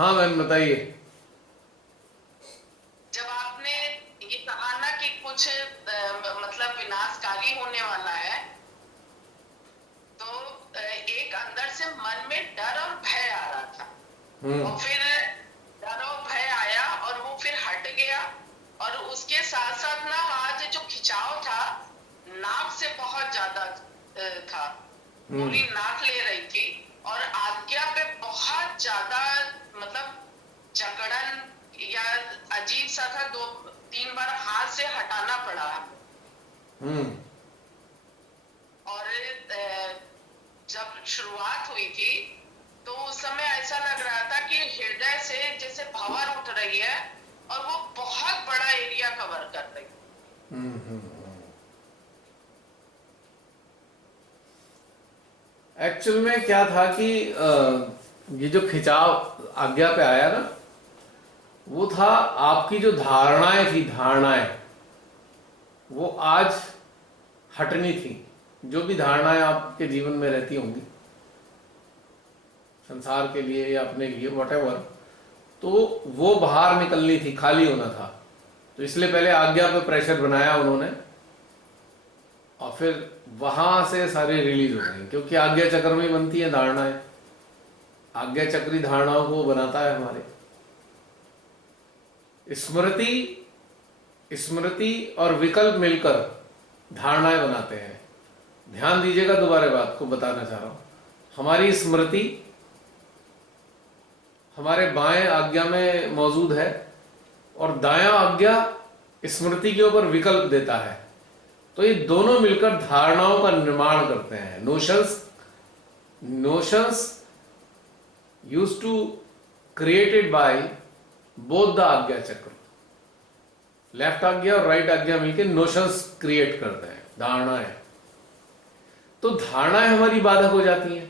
हाँ मैम बताइए। जब आपने ये कहा ना कि कुछ मतलब विनाशकारी होने वाला है, तो एक अंदर से मन में डर और भय आ रहा था। हम्म। और फिर डर और भय आया और वो फिर हट गया। और उसके साथ साथ ना आज जो खिंचाव था, नाक से बहुत ज्यादा था। हम्म। पूरी नाक ले रही थी। और आज्ञा पे बहुत ज्यादा, मतलब जकड़न या अजीब सा था। दो तीन बार हाथ से हटाना पड़ा हमें। हम्म। और जब शुरुआत हुई थी तो उस समय ऐसा लग रहा था कि हृदय से जैसे भंवर उठ रही है और वो बहुत बड़ा एरिया कवर कर रही है। एक्चुअल में क्या था कि ये जो खिंचाव आज्ञा पे आया ना, वो था आपकी जो धारणाएं थी, धारणाएं वो आज हटनी थी। जो भी धारणाएं आपके जीवन में रहती होंगी संसार के लिए या अपने लिए वटेवर, तो वो बाहर निकलनी थी, खाली होना था। तो इसलिए पहले आज्ञा पे प्रेशर बनाया उन्होंने, और फिर वहां से सारी रिलीज हो गई, क्योंकि आज्ञा चक्र में बनती है धारणाएं। आज्ञा चक्री धारणाओं को बनाता है हमारे। स्मृति, स्मृति और विकल्प मिलकर धारणाएं बनाते हैं। ध्यान दीजिएगा, दोबारा बात को बताना चाह रहा हूं। हमारी स्मृति हमारे बाएं आज्ञा में मौजूद है, और दायां आज्ञा स्मृति के ऊपर विकल्प देता है। तो ये दोनों मिलकर धारणाओं का निर्माण करते हैं। Notions, notions use to created by both the Ajna chakra. Left आज्ञा और राइट आज्ञा मिलकर नोशंस क्रिएट करते हैं, धारणाएं। तो धारणाएं हमारी बाधक हो जाती हैं।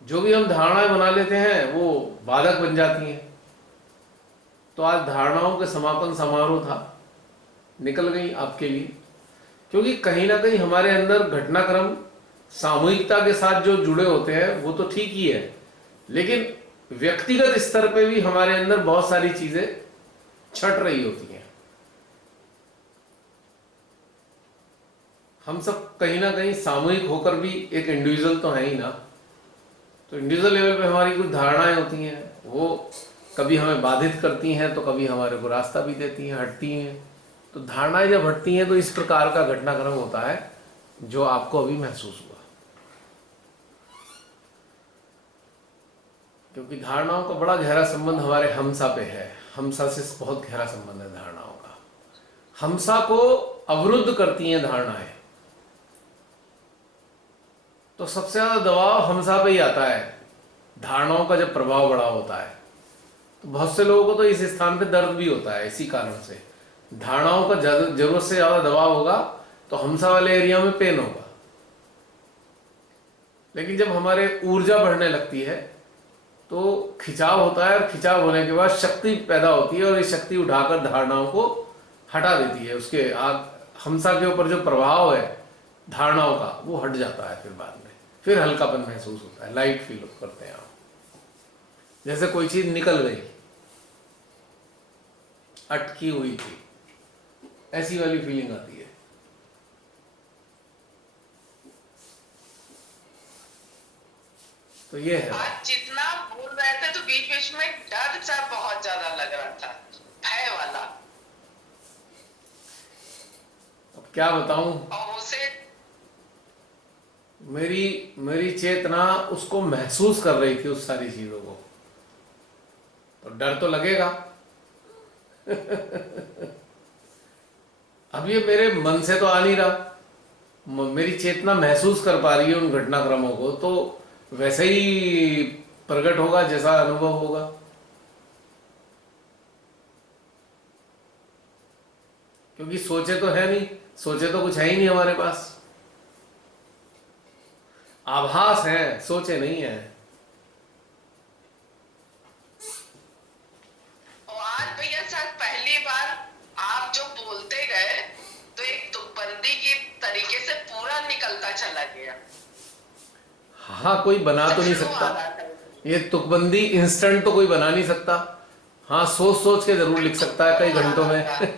जो भी हम धारणाएं बना लेते हैं वो बाधक बन जाती हैं। तो आज धारणाओं के समापन समारोह था, निकल गई आपके लिए। क्योंकि कहीं ना कहीं हमारे अंदर घटनाक्रम सामूहिकता के साथ जो जुड़े होते हैं वो तो ठीक ही है, लेकिन व्यक्तिगत स्तर पे भी हमारे अंदर बहुत सारी चीजें छट रही होती हैं। हम सब कहीं ना कहीं सामूहिक होकर भी एक इंडिविजुअल तो है ही ना। तो इंडिविजुअल लेवल पे हमारी कुछ धारणाएं होती हैं, वो कभी हमें बाधित करती हैं तो कभी हमारे को रास्ता भी देती हैं, हटती हैं। तो धारणाएं जब हटती हैं तो इस प्रकार का घटनाक्रम होता है जो आपको अभी महसूस हुआ। क्योंकि धारणाओं का बड़ा गहरा संबंध हमारे हमसा पे है। हमसा से बहुत गहरा संबंध है धारणाओं का। हमसा को अवरुद्ध करती हैं धारणाएं, तो सबसे ज्यादा दबाव हमसा पे ही आता है। धारणाओं का जब प्रभाव बड़ा होता है तो बहुत से लोगों को तो इस स्थान पे दर्द भी होता है। इसी कारण से धारणाओं का जरूरत से ज्यादा दबाव होगा तो हमसा वाले एरिया में पेन होगा। लेकिन जब हमारे ऊर्जा बढ़ने लगती है तो खिंचाव होता है, और खिंचाव होने के बाद शक्ति पैदा होती है, और ये शक्ति उठाकर धारणाओं को हटा देती है। उसके आग हमसा के ऊपर जो प्रभाव है धारणाओं का वो हट जाता है। फिर बाद में फिर हल्कापन महसूस होता है, लाइट फील करते हैं आप, जैसे कोई चीज निकल गई, अटकी हुई थी, ऐसी वाली फीलिंग आती है। तो ये है आज बात। जितना बोल रहे थे तो बीच बीच में डर सा बहुत ज्यादा लग रहा था, भय वाला। अब क्या बताऊं, और उसे मेरी मेरी चेतना उसको महसूस कर रही थी, उस सारी चीजों को। तो डर तो लगेगा। अब ये मेरे मन से तो आ नहीं रहा, मेरी चेतना महसूस कर पा रही है उन घटनाक्रमों को, तो वैसे ही प्रकट होगा जैसा अनुभव होगा। क्योंकि सोचे तो है नहीं, सोचे तो कुछ है ही नहीं हमारे पास। आभास है, सोचे नहीं है। और आज भैया शायद पहली बार आप जो बोलते गए तो एक तुकबंदी की तरीके से पूरा निकलता चला गया। हाँ, कोई बना मतलब तो नहीं फ्लो सकता। आ रहा था। ये तुकबंदी इंस्टेंट तो कोई बना नहीं सकता। हाँ, सोच सोच के जरूर लिख बिल्कुल सकता है कई वो घंटों आता था। में।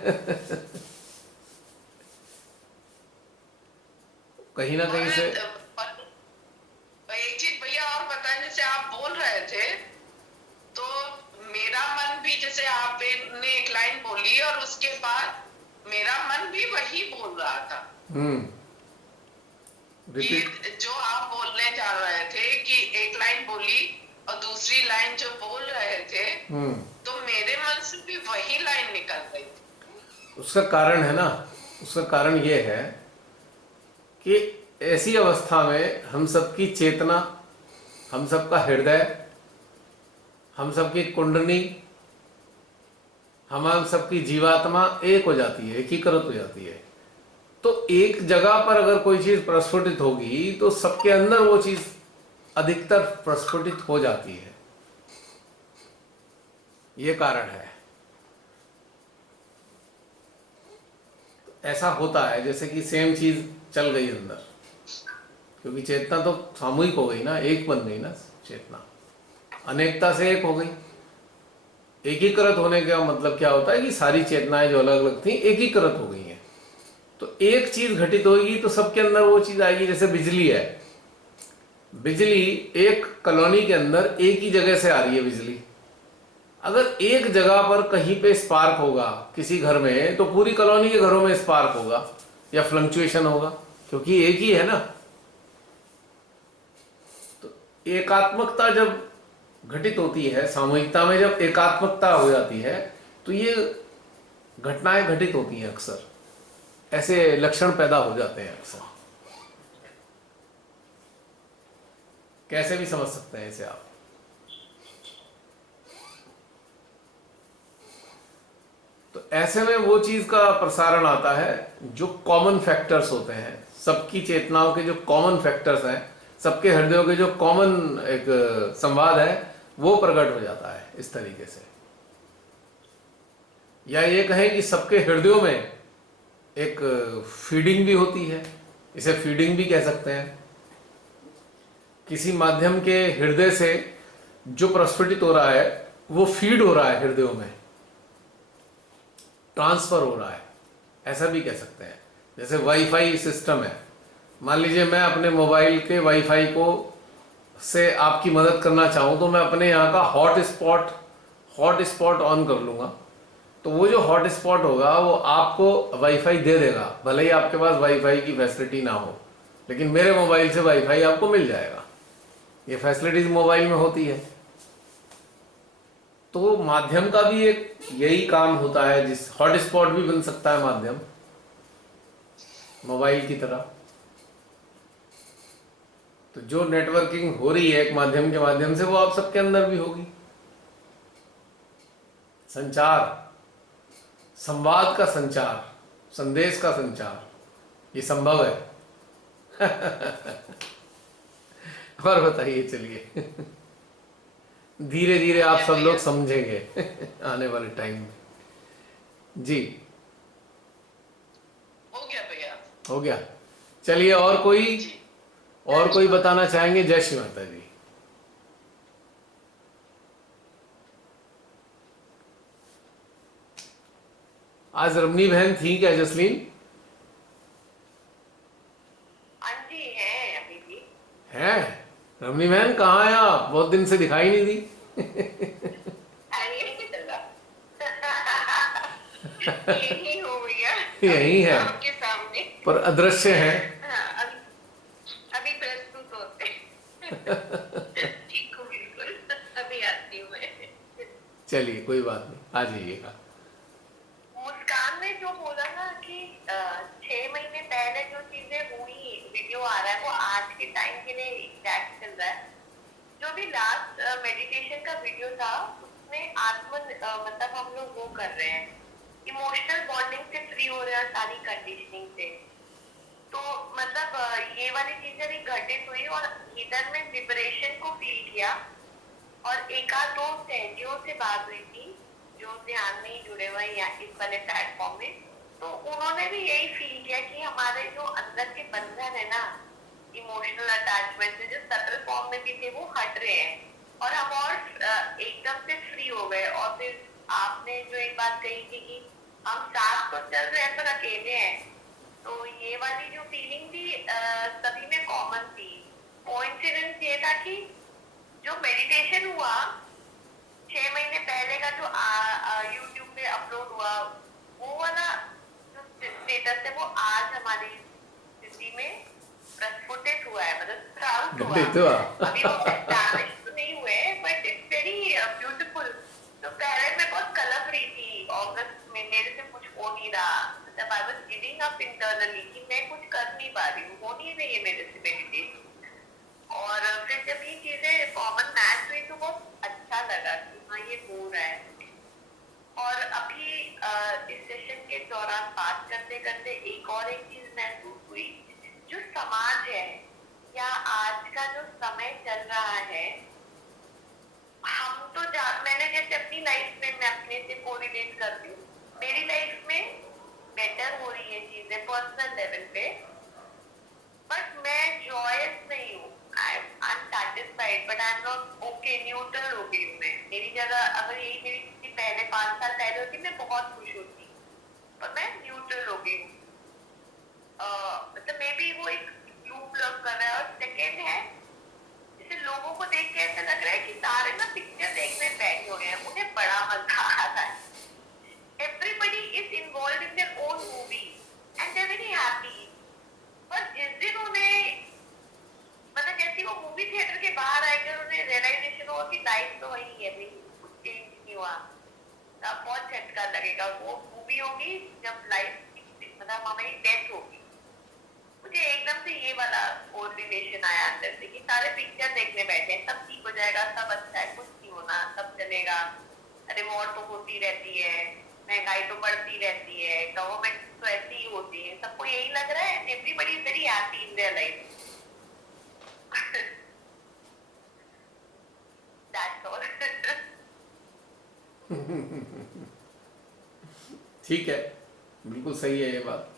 कहीं ना और कहीं से। एक चीज भैया और बताएं, जैसे आप बोल रहे थे तो मेरा मन भी, जैसे आपने एक लाइन बोली और उसके बाद मेरा मन भी वही बोल रहा था। हम्म। रिपीट। ये जो आप बोलने जा रहे थे कि एक लाइन बोली और दूसरी लाइन जो बोल रहे थे, हम्म। तो मेरे मन से भी वही लाइन निकल गई थी। उसका कारण है ना, उसका कारण ये है कि ऐसी अवस्था में हम सबकी चेतना, हम सबका हृदय, हम सबकी कुंडली, हम सबकी जीवात्मा एक हो जाती है, एकीकृत हो जाती है। तो एक जगह पर अगर कोई चीज प्रस्फुटित होगी तो सबके अंदर वो चीज अधिकतर प्रस्फुटित हो जाती है। ये कारण है। ऐसा होता है जैसे कि सेम चीज चल गई अंदर, क्योंकि चेतना तो सामूहिक हो गई ना, एक बन गई ना चेतना, अनेकता से एक हो गई। एकीकृत होने का मतलब क्या होता है कि सारी चेतनाएं जो अलग अलग थी एकीकृत हो गई हैं। तो एक चीज घटित होगी तो सबके अंदर वो चीज आएगी। जैसे बिजली है, बिजली एक कॉलोनी के अंदर एक ही जगह से आ रही है बिजली। अगर एक जगह पर कहीं पे स्पार्क होगा किसी घर में, तो पूरी कॉलोनी के घरों में स्पार्क होगा या फ्लक्चुएशन होगा, क्योंकि एक ही है ना। तो एकात्मकता जब घटित होती है, सामूहिकता में जब एकात्मकता हो जाती है, तो ये घटनाएं घटित होती हैं अक्सर, ऐसे लक्षण पैदा हो जाते हैं अक्सर। कैसे भी समझ सकते हैं इसे आप। तो ऐसे में वो चीज का प्रसारण आता है जो कॉमन फैक्टर्स होते हैं, सबकी चेतनाओं के जो कॉमन फैक्टर्स हैं, सबके हृदयों के जो कॉमन एक संवाद है, वो प्रकट हो जाता है इस तरीके से। या ये कहें कि सबके हृदयों में एक फीडिंग भी होती है, इसे फीडिंग भी कह सकते हैं। किसी माध्यम के हृदय से जो प्रस्फुटित हो रहा है वो फीड हो रहा है हृदयों में, ट्रांसफर हो रहा है, ऐसा भी कह सकते हैं। जैसे वाईफाई सिस्टम है, मान लीजिए मैं अपने मोबाइल के वाईफाई को से आपकी मदद करना चाहूँ तो मैं अपने यहाँ का हॉट स्पॉट ऑन कर लूँगा, तो वो जो हॉट स्पॉट होगा वो आपको वाईफाई दे देगा, भले ही आपके पास वाईफाई की फैसिलिटी ना हो, लेकिन मेरे मोबाइल से वाईफाई आपको मिल जाएगा। ये फैसिलिटीज मोबाइल में होती है। तो माध्यम का भी एक यही काम होता है, जिस हॉट स्पॉट भी बन सकता है माध्यम, मोबाइल की तरह। तो जो नेटवर्किंग हो रही है एक माध्यम के माध्यम से, वो आप सबके अंदर भी होगी। संचार, संवाद का संचार, संदेश का संचार, ये संभव है। और बताइए, चलिए। धीरे धीरे हो आप गया सब लोग भैया। समझेंगे आने वाले टाइम में। जी। हो गया भैया। हो गया। चलिए, और कोई, जी। और जय कोई श्री माता बताना दी। चाहेंगे? जय श्री माता जी। आज रमनी बहन थी क्या, जसलीन? आंटी है अभी भी। हैं? रमनी बहन कहाँ हैं आप? बहुत दिन से दिखाई नहीं दी। अरे की तरह। यही हो भैया। यही है, आपके सामने। पर अदृश्य है। हाँ, अभी अभी प्रस्तुत होते। ठीक हो, बिल्कुल। अभी आती हूँ मैं। चलिए, कोई बात नहीं, आ जाइएगा। मुस्कान ने जो बोला ना कि 6 महीने पहले जो चीजें हुई, वीडियो आ रहा है वो आज के टाइम के लिए एग्जैक्ट चल रहा है। जो भी लास्ट मेडिटेशन का वीडियो था उसमें मतलब हम लोग वो कर रहे हैं, इमोशनल बॉन्डिंग से फ्री हो रहे हैं, सारी कंडीशनिंग से। तो मतलब ये वाली चीजें भी घटित हुई और इधर में लिबरेशन को फील किया। और एक आध दो सहयोगियों से बात हुई थी जो ध्यान में ही जुड़े हुए हैं या इस वाले प्लेटफॉर्म में, तो उन्होंने भी यही फील किया कि हमारे जो अंदर के बंधन है ना, इमोशनल अटैचमेंट से जो सटल फॉर्म में भी थे वो हट रहे हैं। और हम और एकदम से फ्री हो गए। और फिर आपने जो एक बात कही थी कि हम साथ तो चल रहे हैं पर अकेले हैं, तो ये वाली जो फीलिंग थी सभी में कॉमन थी। कोइंसिडेंस ये था कि जो मेडिटेशन हुआ 6 महीने पहले का, जो यूट्यूब पे अपलोड हुआ, वो वाला जो स्टेटस है वो आज हमारी स्थिति में प्रस्फुटित हुआ है, मतलब स्प्राउट हुआ। घटित हुआ। अभी वो एस्टैब्लिश तो नहीं हुए, बट इट्स वेरी ब्यूटीफुल। तो पहले मैं बहुत कलप रही थी, अगस्त में मेरे से कुछ हो नहीं रहा, मतलब I was giving up internally कि मैं कुछ कर नहीं पा रही हूँ, हो नहीं रही है मेरे से मेडिटेशन। और फिर जब ये चीजें कॉमन मैच हुई तो बहुत अच्छा लगा कि हाँ ये हो रहा है। और अभी इस सेशन के दौरान बात करते करते एक चीज महसूस हुई, जो समाज है या आज का जो समय चल रहा है, हम तो मैंने जैसे अपनी लाइफ में, मैं अपने से कोरिलेट करती हूँ, मेरी लाइफ में बेटर हो रही है चीजें पर्सनल लेवल पे, बट मैं जॉयस नहीं हूँ। I am unsatisfied, but I am not okay, neutral हो गई हूँ मैं। मेरी जगह अगर यही मेरी स्थिति पहले 5 साल पहले होती, मैं बहुत खुश होती, पर मैं न्यूट्रल हो गई हूँ। मतलब मे बी वो एक लूप लव कर रहा है। और सेकेंड है, जैसे लोगों को देख के ऐसा लग रहा है कि सारे ना पिक्चर देखने बैठे हुए हैं, उन्हें बड़ा मजा आ रहा है। Everybody is involve in their own movie and they are very happy. पर जिस दिन उन्हें, मतलब जैसे वो मूवी थिएटर के बाहर आएंगे, उन्हें रियलाइजेशन होगा कि लाइफ तो वही है, कुछ चेंज नहीं हुआ, तब बहुत झटका लगेगा। वो मूवी होगी जब लाइफ, मतलब हमारी डेथ होगी। मुझे एकदम से ये वाला और रिलेशन आया अंदर से कि सारे पिक्चर देखने बैठे हैं, सब ठीक हो जाएगा, सब अच्छा है, कुछ नहीं होना, सब चलेगा। अरे वॉर तो होती रहती है, महंगाई तो बढ़ती रहती है, गवर्नमेंट तो ऐसी ही होती है, सबको यही लग रहा है। Everybody is very happy in their life. That's all. ठीक है, बिल्कुल सही है ये बात।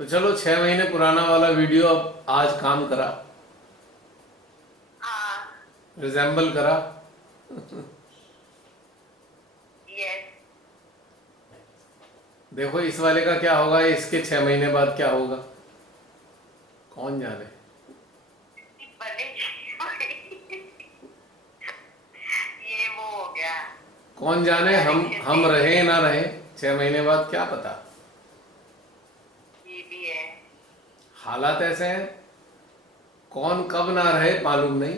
तो चलो 6 महीने पुराना वाला वीडियो अब आज काम करा, हाँ, रिजेंबल करा। यस। देखो इस वाले का क्या होगा, इसके 6 महीने बाद क्या होगा, कौन जाने। ये वो हो गया। कौन जाने, हम रहे ना रहे 6 महीने बाद, क्या पता। ये भी है। हालात ऐसे हैं, कौन कब ना रहे मालूम नहीं।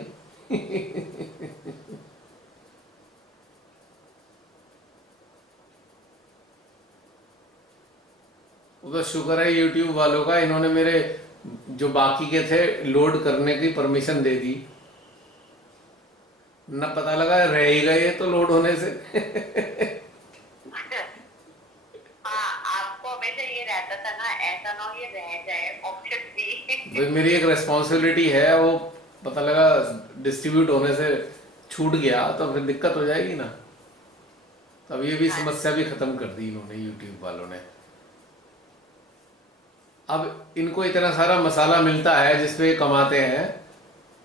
वो तो शुक्र है यूट्यूब वालों का, इन्होंने मेरे जो बाकी के थे लोड करने की परमिशन दे दी, न पता लगा रह ही गए तो लोड होने से। हाँ, आपको हमेशा ये रहता था ना, ऐसा ना हो ये रह जाए ऑप्शन भी। भाई मेरी एक रेस्पॉन्सिबिलिटी है, वो पता लगा डिस्ट्रीब्यूट होने से छूट गया तो फिर दिक्कत हो जाएगी ना। तब ये भी हाँ, समस्या भी खत्म कर दी इन्होंने, यूट्यूब वालों ने। अब इनको इतना सारा मसाला मिलता है जिसपे ये कमाते हैं,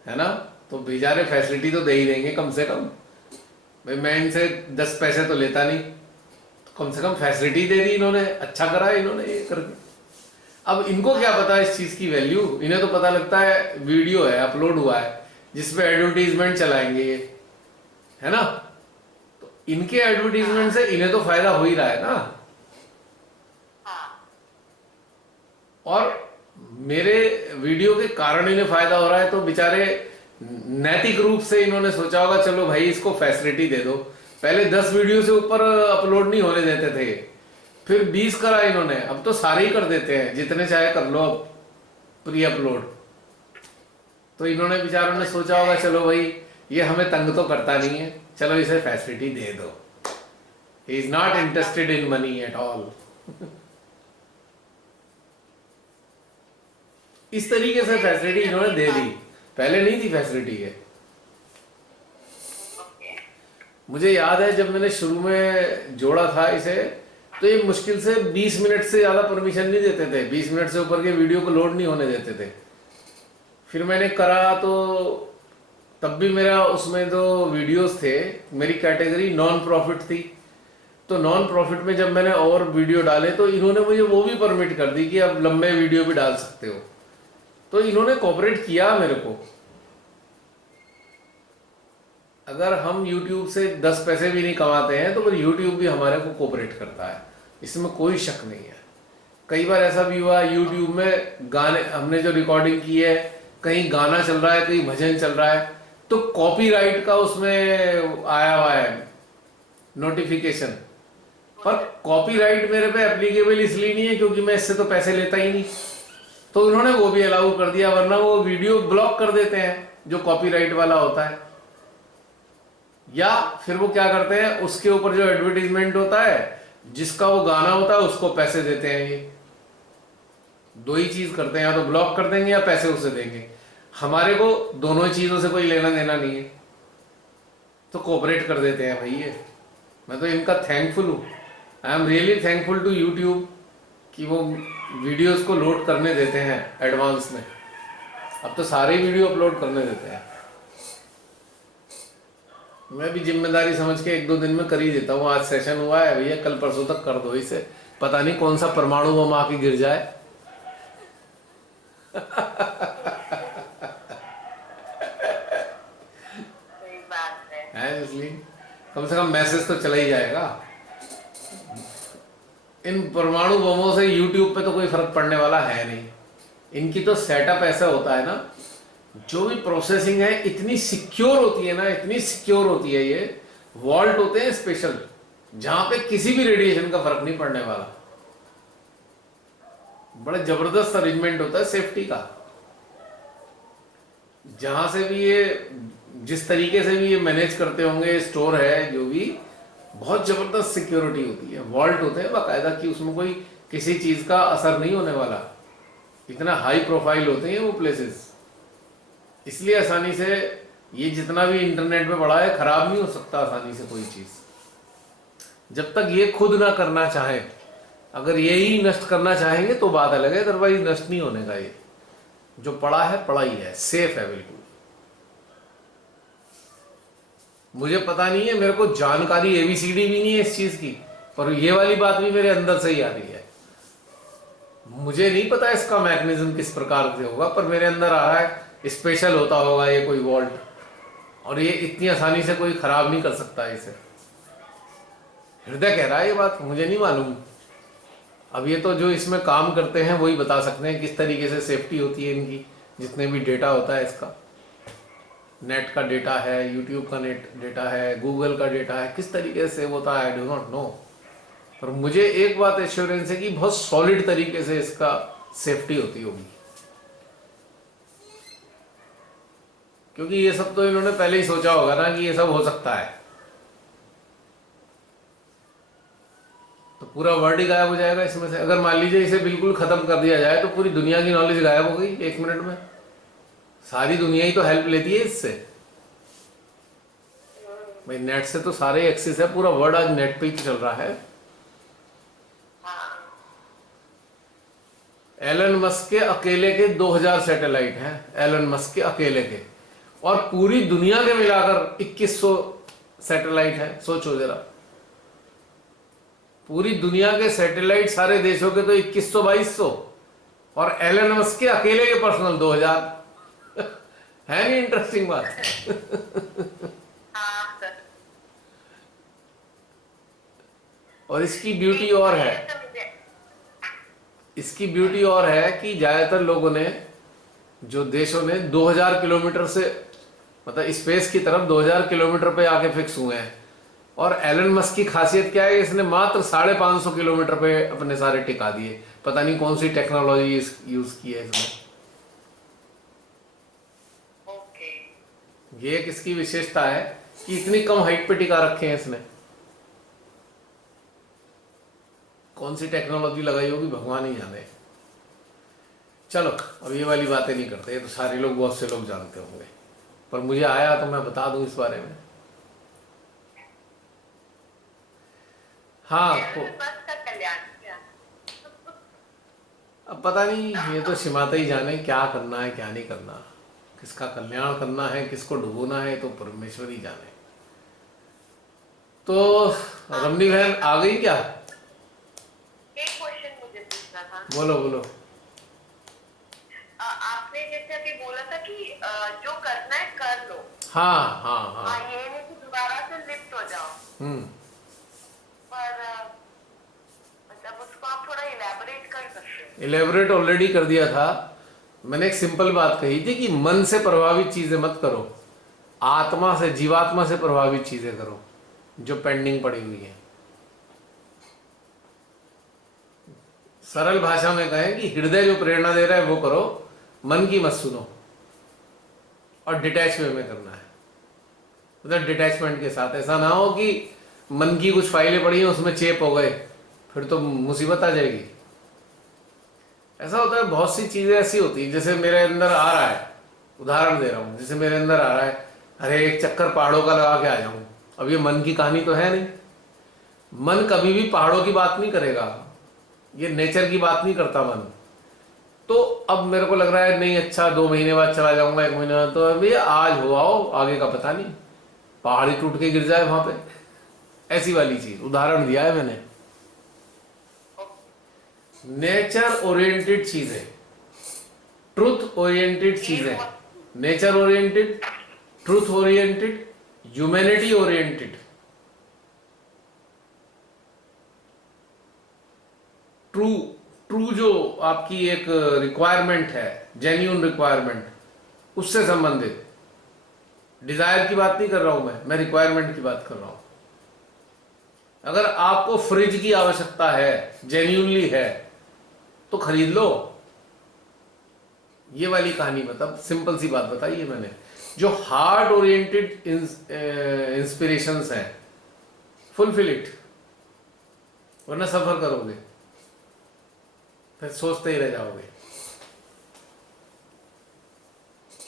है ना, तो बेचारे फैसिलिटी तो दे ही देंगे कम से कम। भाई मैं इनसे 10 पैसे तो लेता नहीं, तो कम से कम फैसिलिटी दे दी इन्होंने, अच्छा करा इन्होंने ये करके। अब इनको क्या पता इस चीज की वैल्यू, इन्हें तो पता लगता है वीडियो है अपलोड हुआ है जिसपे एडवर्टीजमेंट चलाएंगे ये, है ना, तो इनके एडवर्टीजमेंट से इन्हें तो फायदा हो ही रहा है ना। हाँ, और मेरे वीडियो के कारण इन्हें फायदा हो रहा है, तो बेचारे नैतिक रूप से इन्होंने सोचा होगा चलो भाई इसको फैसिलिटी दे दो। पहले 10 वीडियो से ऊपर अपलोड नहीं होने देते थे, फिर 20 करा इन्होंने, अब तो सारे ही कर देते हैं, जितने चाहे कर लो अब प्री अपलोड। तो इन्होंने बेचारों ने सोचा होगा चलो भाई ये हमें तंग तो करता नहीं है, चलो इसे फैसिलिटी दे दो, he is not interested in money at all. इस तरीके से फैसिलिटी इन्होंने दे दी, पहले नहीं थी फैसिलिटी है। ओके। मुझे याद है जब मैंने शुरू में जोड़ा था इसे, तो ये मुश्किल से 20 मिनट से ज्यादा परमिशन नहीं देते थे, 20 मिनट से ऊपर के वीडियो को लोड नहीं होने देते थे। फिर मैंने करा तो तब भी मेरा उसमें जो वीडियोस थे, मेरी कैटेगरी नॉन प्रॉफिट थी। तो नॉन प्रॉफिट में जब मैंने और वीडियो डाले तो इन्होंने मुझे वो भी परमिट कर दी कि अब लंबे वीडियो भी डाल सकते हो। तो इन्होंने कोऑपरेट किया मेरे को। अगर हम YouTube से 10 पैसे भी नहीं कमाते हैं तो फिर YouTube भी हमारे को कोऑपरेट करता है, इसमें कोई शक नहीं है। कई बार ऐसा भी हुआ YouTube में गाने हमने जो रिकॉर्डिंग की है, कहीं गाना चल रहा है, कहीं भजन चल रहा है, तो कॉपीराइट का उसमें आया हुआ है नोटिफिकेशन। पर कॉपीराइट मेरे पे एप्लीकेबल इसलिए नहीं है क्योंकि मैं इससे तो पैसे लेता ही नहीं, तो उन्होंने वो भी अलाउ कर दिया, वरना वो वीडियो ब्लॉक कर देते हैं जो कॉपीराइट वाला होता है। या फिर वो क्या करते हैं, उसके ऊपर जो एडवर्टीजमेंट होता है, जिसका वो गाना होता है, उसको पैसे देते हैं। ये दो ही चीज करते हैं, या तो ब्लॉक कर देंगे या पैसे उसे देंगे। हमारे को दोनों ही चीजों से कोई लेना देना नहीं है, तो कोऑपरेट कर देते हैं भाई ये। मैं तो इनका थैंकफुल हूँ। I am really thankful to YouTube कि वो वीडियोस को लोड करने देते हैं एडवांस में। अब तो सारे वीडियो अपलोड करने देते हैं। मैं भी जिम्मेदारी समझ के 1-2 दिन में कर ही देता हूँ। आज सेशन हुआ है भैया, कल परसों तक कर दो इसे, पता नहीं कौन सा परमाणु बम आके गिर जाए। सही बात है, इसलिए कम से कम मैसेज तो चला ही जाएगा। इन परमाणु बमों से यूट्यूब पे तो कोई फर्क पड़ने वाला है नहीं। इनकी तो सेटअप ऐसा होता है ना, जो भी प्रोसेसिंग है इतनी सिक्योर होती है ना, इतनी सिक्योर होती है। ये वॉल्ट होते हैं स्पेशल, जहां पे किसी भी रेडिएशन का फर्क नहीं पड़ने वाला। बड़ा जबरदस्त अरेंजमेंट होता है सेफ्टी का। जहां से भी ये, जिस तरीके से भी ये मैनेज करते होंगे, स्टोर है जो भी, बहुत जबरदस्त सिक्योरिटी होती है। वॉल्ट होते हैं बाकायदा कि उसमें कोई किसी चीज का असर नहीं होने वाला। इतना हाई प्रोफाइल होते हैं वो प्लेसेस, इसलिए आसानी से ये जितना भी इंटरनेट पे पड़ा है खराब नहीं हो सकता आसानी से कोई चीज, जब तक ये खुद ना करना चाहे। अगर ये ही नष्ट करना चाहेंगे तो बात अलग है, अदरवाइज नष्ट नहीं होने का। ये जो पड़ा है पड़ा ही है, सेफ है बिल्कुल। मुझे पता नहीं है, मेरे को जानकारी एबीसीडी भी नहीं है इस चीज की, पर ये वाली बात भी मेरे अंदर से ही आ रही है। मुझे नहीं पता इसका मैकेनिज्म किस प्रकार से होगा, पर मेरे अंदर आ रहा है स्पेशल होता होगा ये कोई वॉल्ट, और ये इतनी आसानी से कोई खराब नहीं कर सकता इसे। हृदय कह रहा है ये बात, मुझे नहीं मालूम। अब ये तो जो इसमें काम करते हैं वही बता सकते हैं किस तरीके से सेफ्टी होती है इनकी। जितने भी डेटा होता है इसका, नेट का डेटा है, यूट्यूब का नेट डेटा है, गूगल का डेटा है, किस तरीके से होता है आई डू नॉट नो। पर मुझे एक बात एश्योरेंस है कि बहुत सॉलिड तरीके से इसका सेफ्टी होती होगी, क्योंकि ये सब तो इन्होंने पहले ही सोचा होगा ना कि ये सब हो सकता है। तो पूरा वर्ल्ड ही गायब हो जाएगा इसमें से। अगर मान लीजिए इसे बिल्कुल खत्म कर दिया जाए तो पूरी दुनिया की नॉलेज गायब हो गई 1 मिनट में। सारी दुनिया ही तो हेल्प लेती है इससे भाई। नेट से तो सारे एक्सेस है, पूरा वर्ल्ड आज नेट पे ही चल रहा है। एलन मस्क के अकेले के 2000 सैटेलाइट हैं, एलन मस्क के अकेले के, और पूरी दुनिया के मिलाकर 2100 सैटेलाइट है। सोचो जरा, पूरी दुनिया के सैटेलाइट सारे देशों के तो 2100-2200, और एलन मस्क के अकेले के पर्सनल 2000। है नहीं इंटरेस्टिंग बात? और इसकी ब्यूटी और है, इसकी ब्यूटी और है कि ज्यादातर लोगों ने, जो देशों ने 2000 किलोमीटर से, मतलब स्पेस की तरफ 2000 किलोमीटर पे आके फिक्स हुए हैं। और एलन मस्क की खासियत क्या है, इसने मात्र 550 किलोमीटर पे अपने सारे टिका दिए। पता नहीं कौन सी टेक्नोलॉजी यूज की है इसने। ये एक इसकी विशेषता है कि इतनी कम हाइट पे टिका रखे हैं इसने। कौन सी टेक्नोलॉजी लगाई होगी भगवान ही जाने। चलो अब ये वाली बातें नहीं करते, ये तो सारे लोग, बहुत से लोग जानते होंगे, पर मुझे आया तो मैं बता दूं इस बारे में। हाँ तो अब पता नहीं, ये तो सिमाता ही जाने क्या करना है क्या नहीं करना। किसका कल्याण करना है, किसको डुबोना है, तो परमेश्वर ही जाने। तो रमनी बहन आ गई क्या? एक क्वेश्चन मुझे पूछना था। बोलो बोलो। आपने जैसे अभी बोला था कि जो करना है कर लो। हाँ हाँ हाँ। ये नहीं कि दोबारा से लिप्त हो जाओ। पर मतलब उसको आप थोड़ा इलेबोरेट कर सकते हैं? इलेबोरेट ऑलरेडी कर दिया था मैंने। एक सिंपल बात कही थी कि मन से प्रभावित चीजें मत करो, आत्मा से, जीवात्मा से प्रभावित चीजें करो जो पेंडिंग पड़ी हुई है। सरल भाषा में कहें कि हृदय जो प्रेरणा दे रहा है वो करो, मन की मत सुनो। और डिटैच वे में करना है, मतलब डिटैचमेंट के साथ। ऐसा ना हो कि मन की कुछ फाइलें पड़ी हैं उसमें चेप हो गए, फिर तो मुसीबत आ जाएगी। ऐसा होता है, बहुत सी चीजें ऐसी होती है। जैसे मेरे अंदर आ रहा है, उदाहरण दे रहा हूं, जैसे मेरे अंदर आ रहा है अरे एक चक्कर पहाड़ों का लगा के आ जाऊं। अब ये मन की कहानी तो है नहीं। मन कभी भी पहाड़ों की बात नहीं करेगा, ये नेचर की बात नहीं करता मन। तो अब मेरे को लग रहा है नहीं, अच्छा 2 महीने बाद चला जाऊंगा, 1 महीने बाद, तो अभी आज हो आओ, आगे का पता नहीं, पहाड़ी टूट के गिर जाए वहां पे। ऐसी वाली चीज उदाहरण दिया है मैंने। नेचर ओरिएंटेड चीजें, ट्रुथ ओरिएंटेड चीजें, nature oriented, truth oriented, humanity oriented, true true जो आपकी एक रिक्वायरमेंट है, जेन्यून रिक्वायरमेंट, उससे संबंधित। डिजायर की बात नहीं कर रहा हूं मैं रिक्वायरमेंट की बात कर रहा हूं। अगर आपको फ्रिज की आवश्यकता है, जेन्यूनली है, तो खरीद लो। ये वाली कहानी, मतलब सिंपल सी बात बताई है मैंने। जो हार्ट ओरिएंटेड इंस्पिरेशंस हैं, फुलफिल इट, वरना सफर करोगे, फिर सोचते ही रह जाओगे।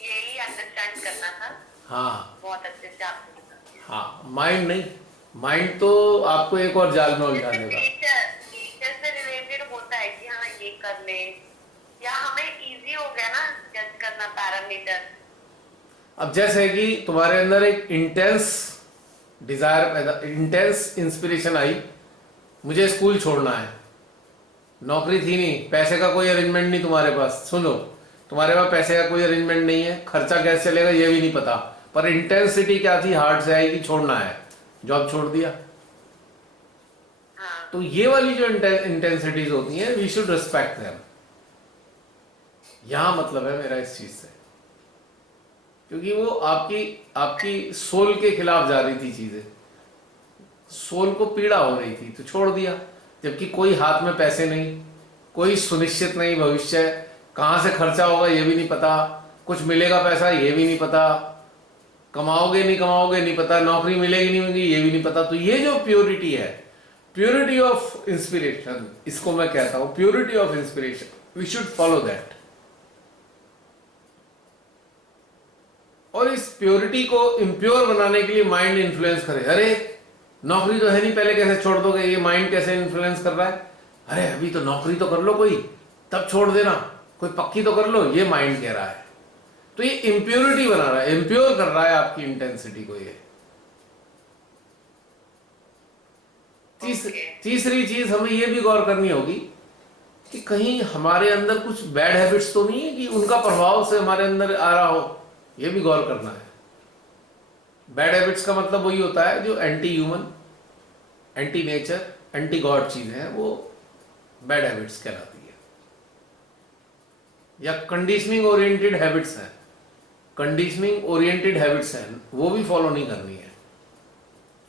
यही अंडरस्टैंड करना था। हाँ बहुत अच्छे से आपने बताया। हाँ, माइंड नहीं, माइंड तो आपको एक और जाल में उलझा देगा। नेचर से रिलेटेड होता है कि हाँ ये कर ले, या हमें इजी हो गया ना जज करना पैरामीटर। अब जैसे कि तुम्हारे अंदर एक इंटेंस डिजायर पैदा, इंटेंस इंस्पिरेशन आई, मुझे स्कूल छोड़ना है। नौकरी थी नहीं, पैसे का कोई अरेंजमेंट नहीं तुम्हारे पास। सुनो, तुम्हारे पास पैसे का कोई अरेंजमेंट नहीं है, खर्चा कैसे चलेगा ये भी नहीं पता, पर इंटेंसिटी क्या थी, हार्ट से आई कि छोड़ना है, जॉब छोड़ दिया। तो ये वाली जो इंटेंसिटीज होती हैं, वी शुड रिस्पेक्ट देम। यहां मतलब है मेरा इस चीज से, क्योंकि वो आपकी आपकी सोल के खिलाफ जा रही थी चीजें, सोल को पीड़ा हो रही थी, तो छोड़ दिया। जबकि कोई हाथ में पैसे नहीं, कोई सुनिश्चित नहीं भविष्य, कहां से खर्चा होगा ये भी नहीं पता, कुछ मिलेगा पैसा ये भी नहीं पता, कमाओगे नहीं कमाओगे नहीं पता, नौकरी मिलेगी नहीं मिलेगी ये भी नहीं पता। तो ये जो प्योरिटी है, प्योरिटी ऑफ इंस्पिरेशन, इसको मैं कहता हूं purity of inspiration, we should follow that. और इस प्योरिटी को इम्प्योर बनाने के लिए माइंड इन्फ्लुएंस करे। अरे नौकरी तो है नहीं, पहले कैसे छोड़ दोगे, ये माइंड कैसे इन्फ्लुएंस कर रहा है, अरे अभी तो नौकरी तो कर लो कोई, तब छोड़ देना, कोई पक्की तो कर लो, ये माइंड कह रहा है। तो ये इम्प्योरिटी बना रहा है, इम्प्योर कर रहा है आपकी इंटेंसिटी को। ये तीसरी चीज हमें ये भी गौर करनी होगी कि कहीं हमारे अंदर कुछ बैड हैबिट्स तो नहीं है कि उनका प्रभाव से हमारे अंदर आ रहा हो, ये भी गौर करना है। बैड हैबिट्स का मतलब वही होता है जो anti human, anti nature, anti God चीजें हैं, वो बैड हैबिट्स कहलाती है। या कंडीशनिंग ओरिएंटेड हैबिट्स हैं, कंडीशनिंग ओरिएंटेड हैबिट्स हैं, वो भी फॉलो नहीं करनी है।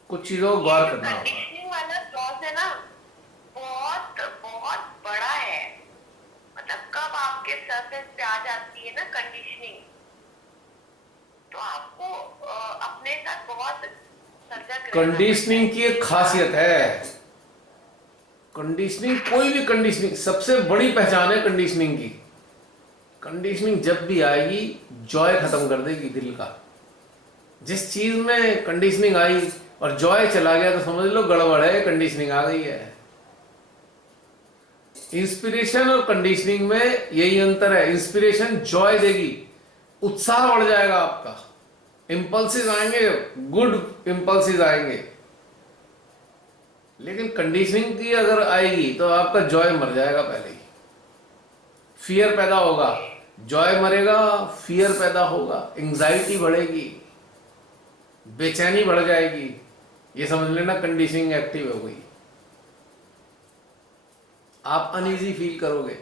कुछ चीजों को गौर करना होगा। कंडीशनिंग वाला लॉस है ना, बहुत बहुत बड़ा है। मतलब कब आपके सरफेस पे आ जाती है ना कंडीशनिंग, तो आपको अपने साथ बहुत सजग रहना। कंडीशनिंग की एक खासियत है, कंडीशनिंग, कोई भी कंडीशनिंग, सबसे बड़ी पहचान है कंडीशनिंग की, कंडीशनिंग जब भी आएगी जॉय खत्म कर देगी दिल का। जिस चीज में कंडीशनिंग आई और जॉय चला गया तो समझ लो गड़बड़ है, कंडीशनिंग आ गई है। इंस्पिरेशन और कंडीशनिंग में यही अंतर है, इंस्पिरेशन जॉय देगी, उत्साह बढ़ जाएगा आपका, इम्पल्सिस आएंगे, गुड इम्पल्सिस आएंगे। लेकिन कंडीशनिंग की अगर आएगी तो आपका जॉय मर जाएगा पहले ही, फियर पैदा होगा, जॉय मरेगा, फियर पैदा होगा, एंजाइटी बढ़ेगी, बेचैनी बढ़ जाएगी। ये समझ लेना कंडीशनिंग एक्टिव हो गई, आप अनईजी फील करोगे,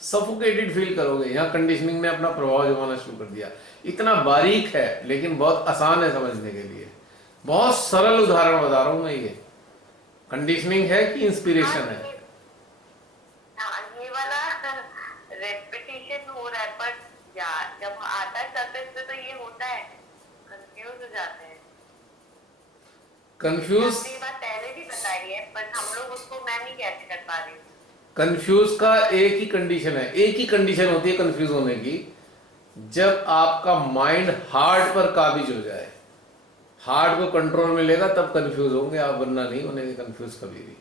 सफोकेटेड फील करोगे। यहां कंडीशनिंग ने अपना प्रभाव जमाना शुरू कर दिया। इतना बारीक है लेकिन बहुत आसान है समझने के लिए। बहुत सरल उदाहरण बता रहा हूं मैं। ये कंडीशनिंग है कि इंस्पिरेशन है? ये वाला रेपिटेशन हो रहा है, पर यार जब आता है सरफेस पे तो ये होता है, कंफ्यूज हो जाते हैं। कंफ्यूज, आपने ये बात पहले भी बताई है पर हम लोग उसको मैं नहीं कैच कर पा रही हूँ। कंफ्यूज का एक ही कंडीशन है, एक ही कंडीशन होती है कंफ्यूज होने की, जब आपका माइंड हार्ट पर काबिज हो जाए, हार्ट को कंट्रोल में लेगा तब कंफ्यूज होंगे आप, वरना नहीं होने के कंफ्यूज कभी भी।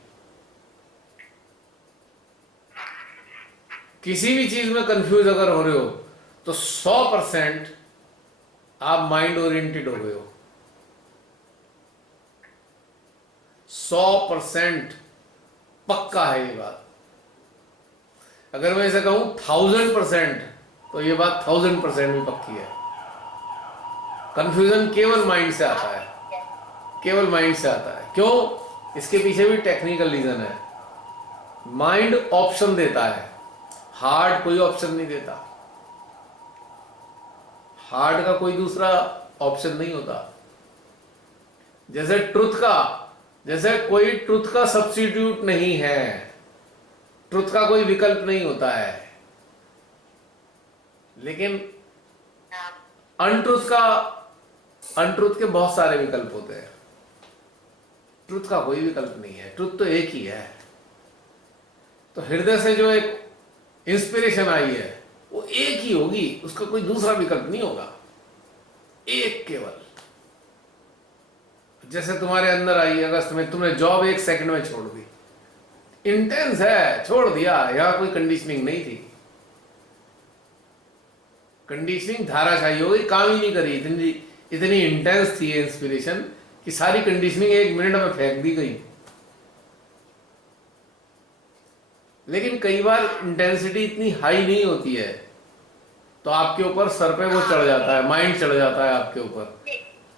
किसी भी चीज में कंफ्यूज अगर हो रहे हो तो 100% आप माइंड ओरिएंटेड हो गए हो। 100% पक्का है ये बात। अगर मैं इसे कहूं 1000%, तो ये बात 1000% भी पक्की है। कंफ्यूजन केवल माइंड से आता है, केवल माइंड से आता है। क्यों? इसके पीछे भी टेक्निकल रीजन है। माइंड ऑप्शन देता है, हार्ट कोई ऑप्शन नहीं देता। हार्ट का कोई दूसरा ऑप्शन नहीं होता। जैसे कोई ट्रुथ का सब्स्टिट्यूट नहीं है, ट्रुथ का कोई विकल्प नहीं होता है। लेकिन अनट्रुथ के बहुत सारे विकल्प होते हैं। ट्रुथ का कोई विकल्प नहीं है, ट्रुथ तो एक ही है। तो हृदय से जो एक इंस्पिरेशन आई है वो एक ही होगी, उसका कोई दूसरा विकल्प नहीं होगा, एक केवल। जैसे तुम्हारे अंदर आई अगस्त में, तुमने जॉब 1 सेकंड में छोड़ दी, इंटेंस है, छोड़ दिया। यहां कोई कंडीशनिंग नहीं थी। कंडीशनिंग धाराशाही हो गई, काम ही नहीं करी। इतनी इंटेंस थी इंस्पिरेशन कि सारी कंडीशनिंग 1 मिनट में फेंक दी गई। लेकिन कई बार इंटेंसिटी इतनी हाई नहीं होती है तो आपके ऊपर सर पे वो चढ़ जाता है, माइंड चढ़ जाता है आपके ऊपर।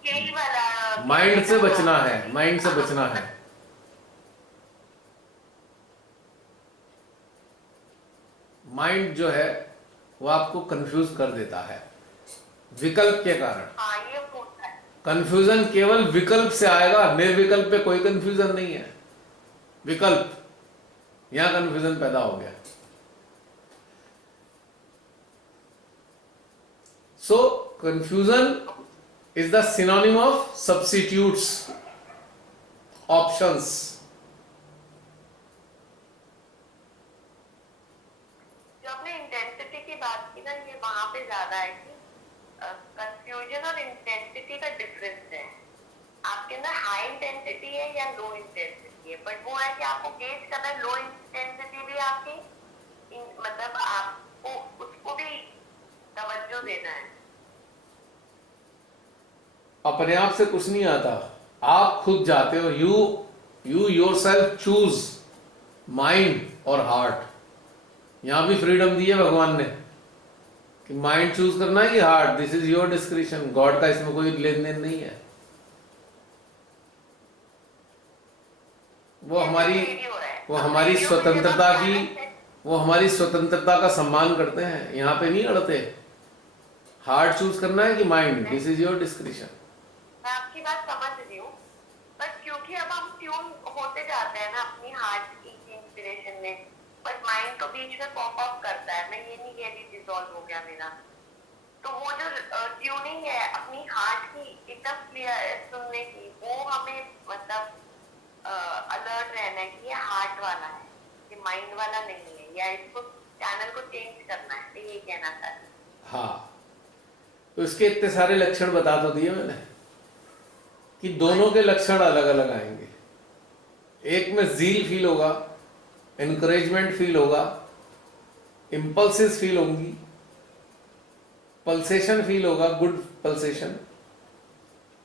यही वाला माइंड से बचना है, माइंड से बचना है। माइंड जो है वो आपको कंफ्यूज कर देता है विकल्प के कारण। हाँ ये होता है। कंफ्यूजन केवल विकल्प से आएगा, निर्विकल्प पे कोई कंफ्यूजन नहीं है। विकल्प, यहां कंफ्यूजन पैदा हो गया। So confusion is the synonym of substitutes, options. जो आपने इंटेंसिटी की बात की ना, ये वहां पे ज्यादा है कि कंफ्यूजन और इंटेंसिटी का डिफरेंस है। आपके अंदर हाई इंटेंसिटी है या लो इंटेंसिटी है, बट वो है कि आपको गेज करना है। लो इंटेंसिटी भी आपकी मतलब आपको उसको भी तवज्जो देना है। अपने आप से कुछ नहीं आता, आप खुद जाते हो। यू योरसेल्फ चूज माइंड और हार्ट। यहां भी फ्रीडम दी है भगवान ने कि माइंड चूज करना है कि heart, this is your description. God का इसमें कोई लेन देन नहीं है। वो हमारी स्वतंत्रता का सम्मान करते हैं, यहां पे नहीं अड़ते। हार्ट चूज करना है कि mind, this is your description. मैं आपकी बात समझ रही हूँ, बट क्योंकि अब हम ट्यून होते जाते हैं ना अपनी हार्ट की इंस्पिरेशन में, बट माइंड तो बीच में पॉप अप करता है। मैं ये नहीं कह रही डिसॉल्व हो गया मेरा। तो वो जो ट्यूनिंग है अपनी हार्ट की एकदम क्लियर सुनने की, वो हमें मतलब अलर्ट रहना है कि ये हार्ट वाला है, ये माइंड वाला नहीं है, या इसको चैनल को चेंज करना है। तो ये कहना चाहती। हाँ, तो इसके इतने सारे लक्षण बता तो दिए मैंने कि दोनों के लक्षण अलग अलग आएंगे। एक में जील फील होगा, एनकरेजमेंट फील होगा, इंपल्सिस फील होंगी, पल्सेशन फील होगा, गुड पल्सेशन,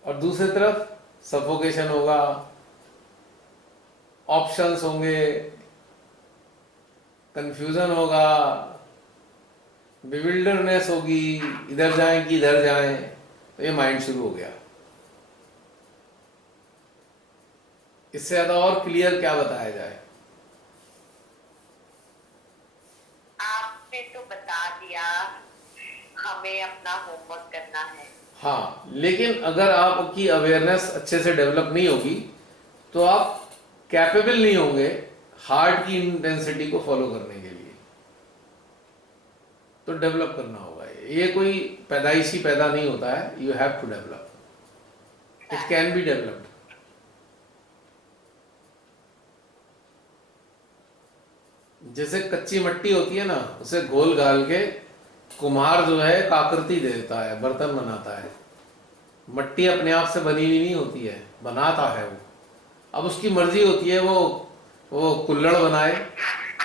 और दूसरी तरफ सफोकेशन होगा, ऑप्शंस होंगे, कंफ्यूजन होगा, बिविल्डरनेस होगी, इधर जाएं कि इधर जाएं, तो ये माइंड शुरू हो गया। इससे ज्यादा और क्लियर क्या बताया जाए? आपने तो बता दिया, हमें अपना होमवर्क करना है। हाँ, लेकिन अगर आपकी अवेयरनेस अच्छे से डेवलप नहीं होगी तो आप कैपेबल नहीं होंगे हार्ट की इंटेंसिटी को फॉलो करने के लिए। तो डेवलप करना होगा, ये कोई पैदाइशी पैदा नहीं होता है, you have to develop, it can be developed. जैसे कच्ची मिट्टी होती है ना, उसे घोल घाल के कुम्हार जो है एक आकृति देता है, बर्तन बनाता है। मिट्टी अपने आप से बनी हुई नहीं होती है, बनाता है वो। अब उसकी मर्जी होती है वो कुल्हड़ बनाए,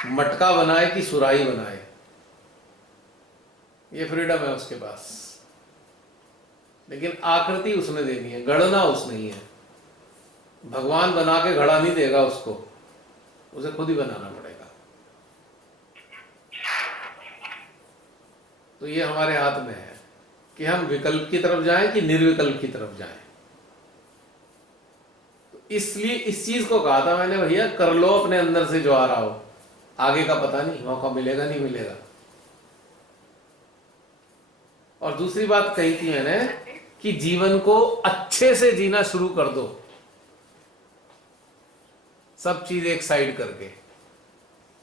मटका बनाए कि सुराही बनाए, ये फ्रीडम है उसके पास। लेकिन आकृति उसने देनी है, गढ़ना उसने ही है। भगवान बना के घड़ा नहीं देगा उसको, उसे खुद ही बनाना पड़ेगा। तो ये हमारे हाथ में है कि हम विकल्प की तरफ जाएं कि निर्विकल्प की तरफ जाएं। तो इसलिए इस चीज को कहा था मैंने, भैया कर लो अपने अंदर से जो आ रहा हो, आगे का पता नहीं, मौका मिलेगा नहीं मिलेगा। और दूसरी बात कही थी मैंने कि जीवन को अच्छे से जीना शुरू कर दो, सब चीज एक साइड करके,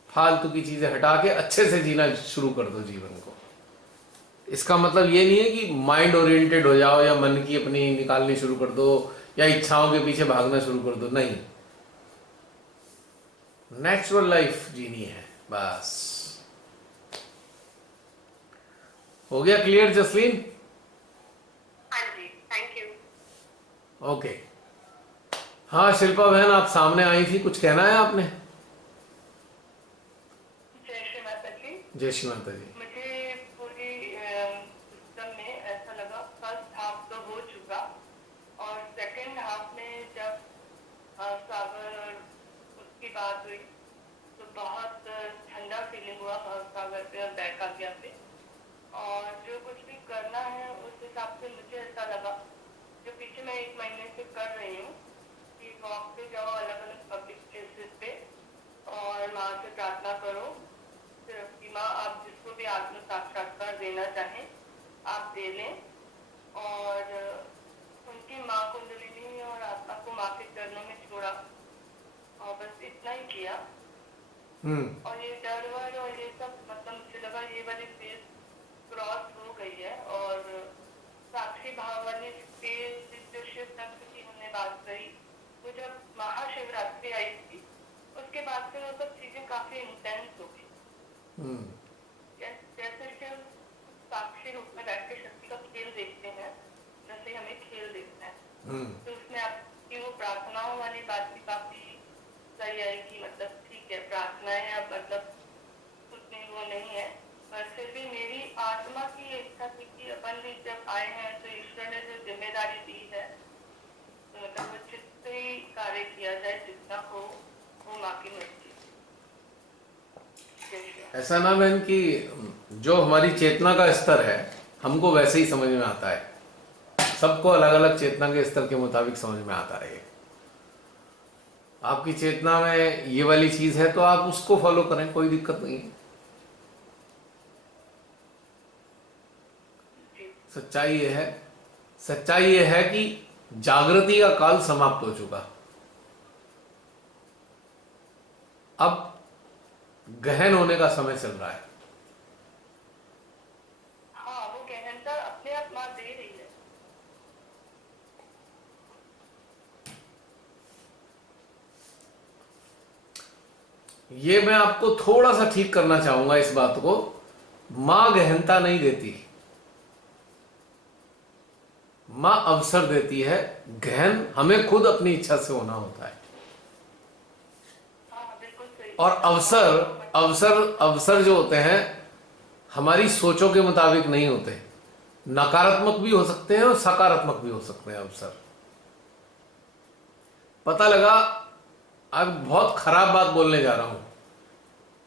फालतू की चीजें हटा के अच्छे से जीना शुरू कर दो जीवन को। इसका मतलब ये नहीं है कि माइंड ओरिएंटेड हो जाओ या मन की अपनी निकालनी शुरू कर दो या इच्छाओं के पीछे भागना शुरू कर दो, नहीं। नेचुरल लाइफ जीनी है बस। हो गया क्लियर जसलीन? हाँ जी, थैंक यू। ओके। हाँ शिल्पा बहन, आप सामने आई थी, कुछ कहना है आपने? जय श्री माता जी। जय श्री माता जी। मुझे पूरी सिस्टम में ऐसा लगा, फर्स्ट हाफ तो हो चुका और सेकंड हाफ में जब सागर और उसकी बात हुई तो बहुत ठंडा फीलिंग हुआ सागर पे और बैक आज्ञा पे। और जो कुछ भी करना है उस हिसाब से मुझे ऐसा लगा, जो पीछे मैं 1 महीने से कर रही हूँ कि वॉक पे जाओ अलग अलग पब्लिक प्लेसेस पे और माँ से प्रार्थना करो कि माँ आप जिसको भी आत्म साक्षात्कार देना चाहें आप दे लें, और उनकी माँ कुंडलिनी और आत्मा को माँ के चरणों में छोड़ा और बस इतना ही किया। और ये डर वर और ये सब, मतलब मुझे लगा ये वाली फेज क्रॉस हो गई है। और साक्षी भाव वाली फेज जो शिव तत्व की हमने बात करी, वो जब महाशिवरात्रि आई थी उसके बाद से वो सब चीजें काफी इंटेंस हो गई। जैसे शिव साक्षी रूप में बैठ के शक्ति का खेल देखते हैं, वैसे हमें खेल देखना है। तो उसमें आपकी वो प्रार्थनाओं वाली बात भी काफी सही है कि मतलब ठीक है प्रार्थना है, अब मतलब उतनी वो नहीं है, पर फिर भी मेरी आत्मा की इच्छा थी कि अपन भी जब आए हैं तो ईश्वर ने जो जिम्मेदारी दी है तो मतलब वो जितने ही कार्य किया जाए जितना हो वो माँ की मर्जी। ऐसा ना बहन कि जो हमारी चेतना का स्तर है हमको वैसे ही समझ में आता है, सबको अलग अलग चेतना के स्तर के मुताबिक समझ में आता है। आपकी चेतना में ये वाली चीज है तो आप उसको फॉलो करें, कोई दिक्कत नहीं है। सच्चाई ये है कि जागृति का काल समाप्त हो चुका, अब गहन होने का समय चल रहा है। हाँ, वो गहनता अपने आप माँ दे रही है। ये मैं आपको थोड़ा सा ठीक करना चाहूंगा इस बात को, मां गहनता नहीं देती, मां अवसर देती है। गहन हमें खुद अपनी इच्छा से होना होता है। हाँ, बिल्कुल सही। और अवसर जो होते हैं हमारी सोचों के मुताबिक नहीं होते, नकारात्मक भी हो सकते हैं और सकारात्मक भी हो सकते हैं अवसर। पता लगा, अब बहुत खराब बात बोलने जा रहा हूं,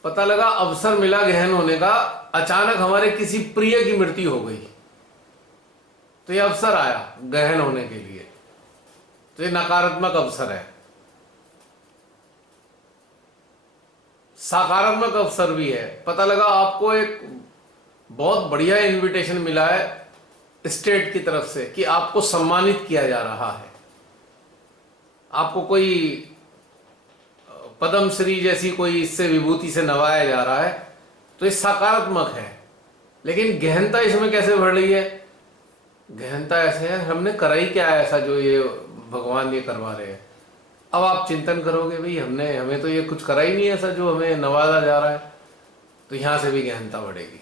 पता लगा अवसर मिला गहन होने का, अचानक हमारे किसी प्रिय की मृत्यु हो गई, तो ये अवसर आया गहन होने के लिए, तो ये नकारात्मक अवसर है। सकारात्मक अवसर भी है, पता लगा आपको एक बहुत बढ़िया इनविटेशन मिला है स्टेट की तरफ से कि आपको सम्मानित किया जा रहा है, आपको कोई पद्म श्री जैसी कोई इससे विभूति से नवाया जा रहा है, तो ये सकारात्मक है। लेकिन गहनता इसमें कैसे बढ़ रही है? गहनता ऐसे है, हमने करा ही क्या है ऐसा जो ये भगवान ये करवा रहे हैं। अब आप चिंतन करोगे भाई हमें तो ये कुछ करा ही नहीं ऐसा जो हमें नवाजा जा रहा है, तो यहां से भी गहनता बढ़ेगी।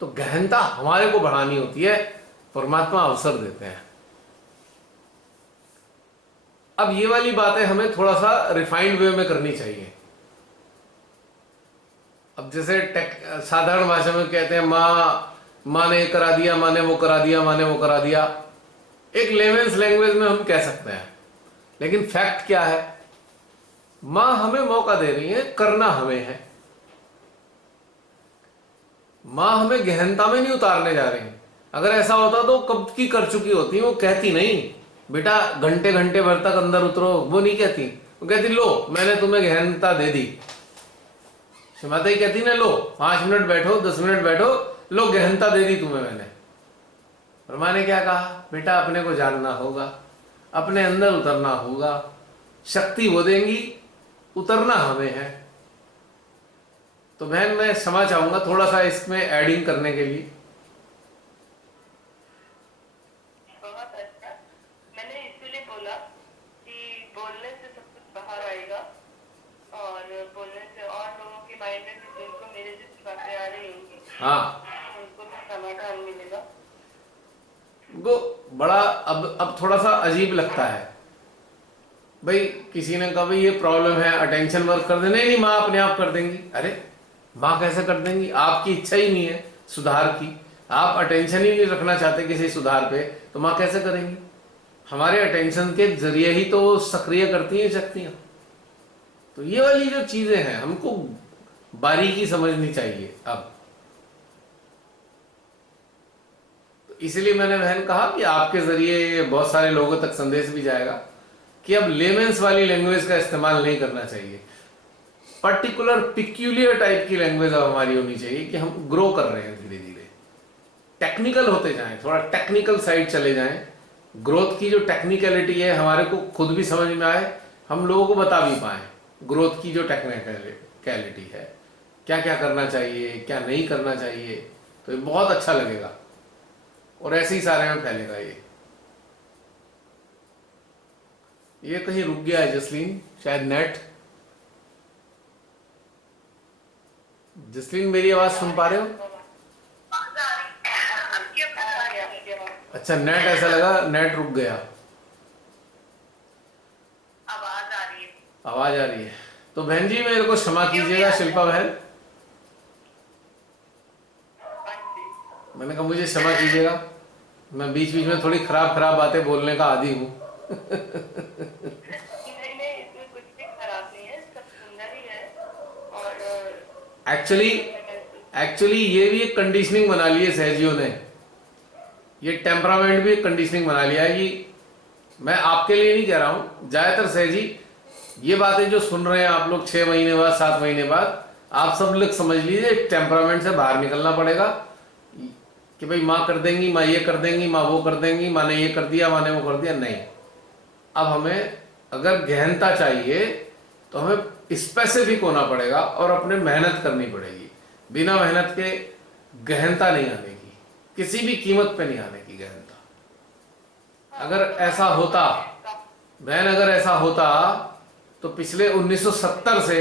तो गहनता हमारे को बढ़ानी होती है, परमात्मा अवसर देते हैं। अब ये वाली बातें हमें थोड़ा सा रिफाइंड वे में करनी चाहिए। अब जैसे साधारण भाषा में कहते हैं माँ ने करा दिया, माँ ने वो करा दिया, माँ ने वो करा दिया, एक लेमेंस लैंग्वेज में हम कह सकते हैं। लेकिन फैक्ट क्या है? माँ हमें मौका दे रही है, करना हमें है। माँ हमें गहनता में नहीं उतारने जा रही। अगर ऐसा होता तो कब की कर चुकी होती। वो कहती नहीं बेटा घंटे घंटे भर तक अंदर उतरो, वो नहीं कहती। वो कहती लो मैंने तुम्हें गहनता दे दी। माता ही कहती ना लो 5 मिनट बैठो, 10 मिनट बैठो, लो गहनता दे दी तुम्हें मैंने। और माँ ने क्या कहा? बेटा अपने को जानना होगा, अपने अंदर उतरना होगा। शक्ति वो देंगी, उतरना हमें है। तो बहन मैं क्षमा चाहूंगा थोड़ा सा इसमें एडिंग करने के लिए। बहुत अच्छा। मैंने इसीलिए बोला कि बोलने से सब कुछ बाहर आएगा, और बोलने से और लोगों के माइंड में भी जिनको मेरे जैसी बातें आ रही होंगी, हाँ, उनको भी समाधान मिलेगा। वो बड़ा अब थोड़ा सा अजीब लगता है भाई। किसी ने कहा भाई ये प्रॉब्लम है, अटेंशन वर्क कर दे। नहीं माँ अपने आप कर देंगी। अरे माँ कैसे कर देंगी? आपकी इच्छा ही नहीं है सुधार की, आप अटेंशन ही नहीं रखना चाहते किसी सुधार पे, तो माँ कैसे करेंगी? हमारे अटेंशन के जरिए ही तो सक्रिय करती हैं शक्तियां। तो ये वाली जो चीजें हैं हमको बारीकी समझनी चाहिए। अब तो इसलिए मैंने बहन कहा कि आपके जरिए बहुत सारे लोगों तक संदेश भी जाएगा कि अब लेमेंस वाली लैंग्वेज का इस्तेमाल नहीं करना चाहिए। पर्टिकुलर पिक्यूलियर टाइप की लैंग्वेज अब हमारी होनी चाहिए कि हम ग्रो कर रहे हैं, धीरे धीरे टेक्निकल होते जाएं, थोड़ा टेक्निकल साइड चले जाएं। ग्रोथ की जो टेक्निकलिटी है हमारे को खुद भी समझ में आए, हम लोगों को बता भी पाए ग्रोथ की जो टेक्निकलिटी है, क्या क्या करना चाहिए क्या नहीं करना चाहिए। तो ये बहुत अच्छा लगेगा और ऐसे ही सारे में फैलेगा। ये कहीं रुक गया है जसलीन, शायद नेट। जसलीन मेरी आवाज सुन पा रहे हो? अच्छा नेट, ऐसा लगा नेट रुक गया। आवाज आ रही है। आवाज आ रही है तो बहन जी मेरे को क्षमा कीजिएगा। शिल्पा बहन, मैंने कहा मुझे क्षमा कीजिएगा, मैं बीच बीच में थोड़ी खराब खराब बातें बोलने का आदी हूँ। नहीं, इसमें कुछ भी खराब नहीं है, सब सुंदर ही है। और एक्चुअली ये भी एक कंडीशनिंग बना ली है सहजियों ने। ये टेम्परामेंट भी एक कंडीशनिंग बना लिया है कि मैं आपके लिए नहीं कह रहा हूं, ज्यादातर सहजी ये बातें जो सुन रहे हैं आप लोग 6 महीने बाद 7 महीने बाद, आप सब लोग समझ लीजिए टेम्परामेंट से बाहर निकलना पड़ेगा कि भाई माँ कर देंगी, माँ ये कर देंगी, माँ वो कर देंगी, माँ ने ये कर दिया, माँ ने वो कर दिया। नहीं, अब हमें अगर गहनता चाहिए तो हमें स्पेसिफिक होना पड़ेगा और अपने मेहनत करनी पड़ेगी। बिना मेहनत के गहनता नहीं आने की, किसी भी कीमत पे नहीं आने की गहनता। अगर ऐसा होता बहन, अगर ऐसा होता तो पिछले 1970 से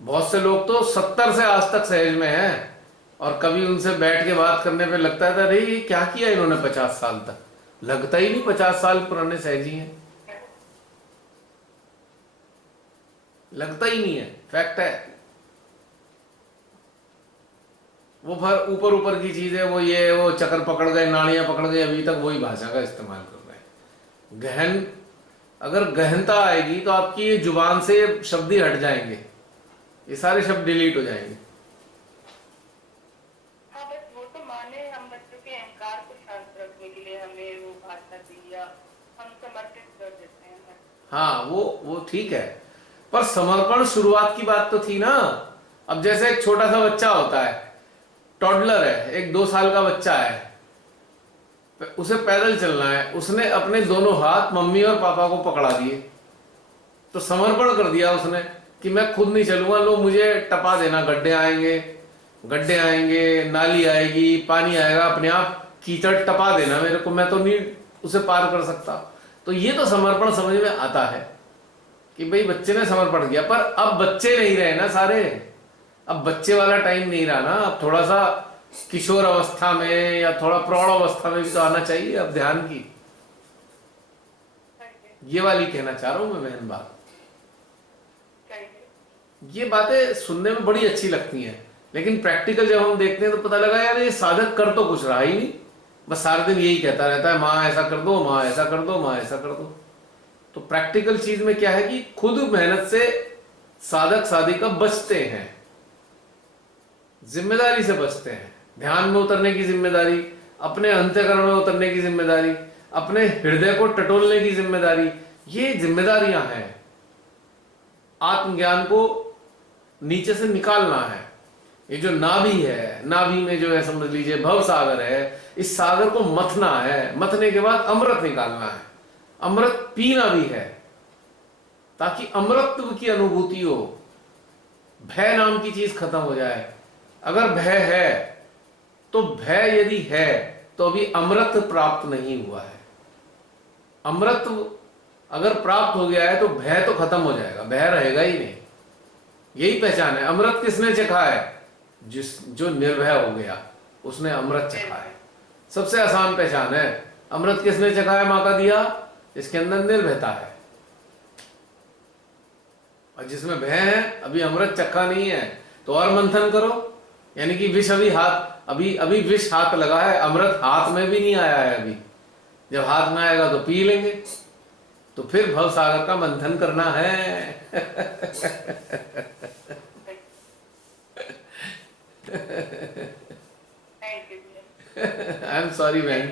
बहुत से लोग तो 70 से आज तक सहज में हैं, और कभी उनसे बैठ के बात करने पे लगता था अरे ये क्या किया इन्होंने 50 साल तक, लगता ही नहीं 50 साल पुराने सहजी हैं, लगता ही नहीं है। फैक्ट है। वो भर ऊपर ऊपर की चीज है, वो ये वो चक्कर पकड़ गए, नाड़ियां पकड़ गए, अभी तक वही भाषा का इस्तेमाल कर रहे हैं। गहन, अगर गहनता आएगी तो आपकी ये जुबान से शब्द ही हट जाएंगे, ये सारे शब्द डिलीट हो जाएंगे। हाँ, बस वो तो माने हम बच्चों के अहंकार को शांत रखने के लिए हमें वो भाषा दी, या हम समर्पित कर देते हैं। हाँ, वो ठीक है, पर समर्पण शुरुआत की बात तो थी ना। अब जैसे एक छोटा सा बच्चा होता है, टॉडलर है, एक 2 साल का बच्चा है, उसे पैदल चलना है, उसने अपने दोनों हाथ मम्मी और पापा को पकड़ा दिए, तो समर्पण कर दिया उसने कि मैं खुद नहीं चलूंगा, लो मुझे टपा देना, गड्ढे आएंगे, नाली आएगी, पानी आएगा, अपने आप कीचड़ टपा देना मेरे को, मैं तो नहीं उसे पार कर सकता। तो ये तो समर्पण समझ में आता है कि भाई बच्चे ने समर्पण किया। पर अब बच्चे नहीं रहे ना सारे, अब बच्चे वाला टाइम नहीं रहा ना, अब थोड़ा सा किशोर अवस्था में या थोड़ा प्रौढ़ अवस्था में भी तो आना चाहिए अब ध्यान की। ये वाली कहना चाह रहा हूं मैं बहन बात। ये बातें सुनने में बड़ी अच्छी लगती हैं, लेकिन प्रैक्टिकल जब हम देखते हैं तो पता लगा यार ये साधक कर तो कुछ रहा ही नहीं, बस सारा दिन यही कहता रहता है, माँ ऐसा कर दो, माँ ऐसा कर दो, माँ ऐसा कर दो। तो प्रैक्टिकल चीज में क्या है कि खुद मेहनत से साधक साधिका बचते हैं, जिम्मेदारी से बचते हैं, ध्यान में उतरने की जिम्मेदारी, अपने अंतःकरण में उतरने की जिम्मेदारी, अपने हृदय को टटोलने की जिम्मेदारी, ये जिम्मेदारियां हैं। आत्मज्ञान को नीचे से निकालना है। ये जो नाभि है, नाभि में जो है समझ लीजिए भव सागर है, इस सागर को मथना है, मथने के बाद अमृत निकालना है, अमृत पीना भी है, ताकि अमृतत्व की अनुभूति हो, भय नाम की चीज खत्म हो जाए। अगर भय है तो भय यदि है तो अभी अमृत प्राप्त नहीं हुआ है। अमृत अगर प्राप्त हो गया है तो भय तो खत्म हो जाएगा, भय रहेगा ही नहीं। यही पहचान है। अमृत किसने चखा है? जो निर्भय हो गया उसने अमृत चखा है। सबसे आसान पहचान है। अमृत किसने चखा है? मां का दिया, इसके अंदर निर्भयता है। और जिसमें भय है, अभी अमृत चखा नहीं है, तो और मंथन करो, यानी कि विष अभी विष हाथ लगा है, अमृत हाथ में भी नहीं आया है अभी। जब हाथ में आएगा तो पी लेंगे। तो फिर भव सागर का मंथन करना है। आई एम सॉरी मैम,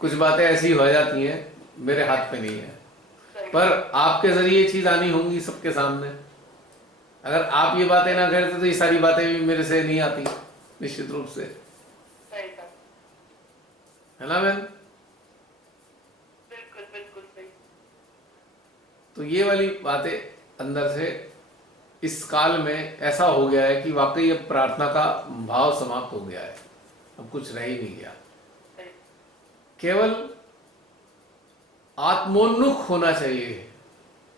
कुछ बातें ऐसी हो जाती हैं, मेरे हाथ पे नहीं है, पर आपके जरिए ये चीज आनी होंगी सबके सामने। अगर आप ये बातें ना करते तो ये सारी बातें भी मेरे से नहीं आती, निश्चित रूप से, है ना मैम? बिल्कुल बिल्कुल सही। तो ये वाली बातें अंदर से इस काल में ऐसा हो गया है कि वाकई अब प्रार्थना का भाव समाप्त हो गया है, अब कुछ रह ही नहीं गया। केवल आत्मोन्मुख होना चाहिए,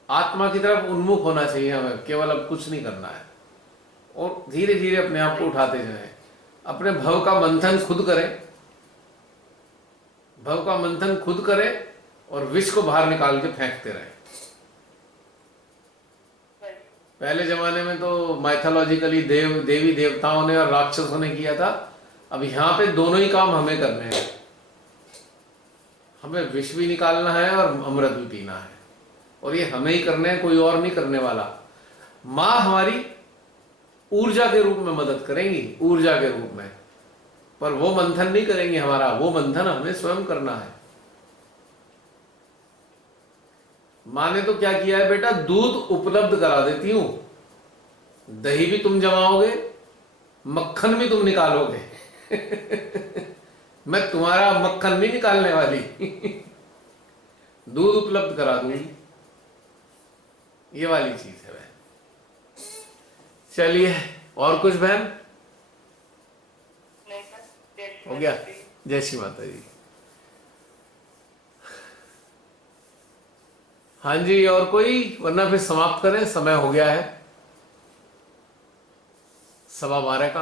आत्मा की तरफ उन्मुख होना चाहिए हमें, केवल अब कुछ नहीं करना है। और धीरे धीरे अपने आप को उठाते जाएं, अपने भव का मंथन खुद करें, भव का मंथन खुद करें और विष को बाहर निकाल के फेंकते रहें। पहले जमाने में तो माइथोलॉजिकली देवी देवताओं ने और राक्षसों ने किया था, अब यहां पे दोनों ही काम हमें करने हैं। हमें विष भी निकालना है और अमृत भी पीना है, और ये हमें ही करने हैं, कोई और नहीं करने वाला। मां हमारी ऊर्जा के रूप में मदद करेंगी, ऊर्जा के रूप में, पर वो मंथन नहीं करेंगे हमारा, वो मंथन हमें स्वयं करना है। मां ने तो क्या किया है बेटा, दूध उपलब्ध करा देती हूं, दही भी तुम जमाओगे, मक्खन भी तुम निकालोगे। मैं तुम्हारा मक्खन नहीं निकालने वाली। दूध उपलब्ध करा दूंगी, ये वाली चीज है बहन। चलिए, और कुछ बहन? हो गया? जय श्री माता जी। हाँ जी, और कोई? वरना फिर समाप्त करें, समय हो गया है 12:15 का।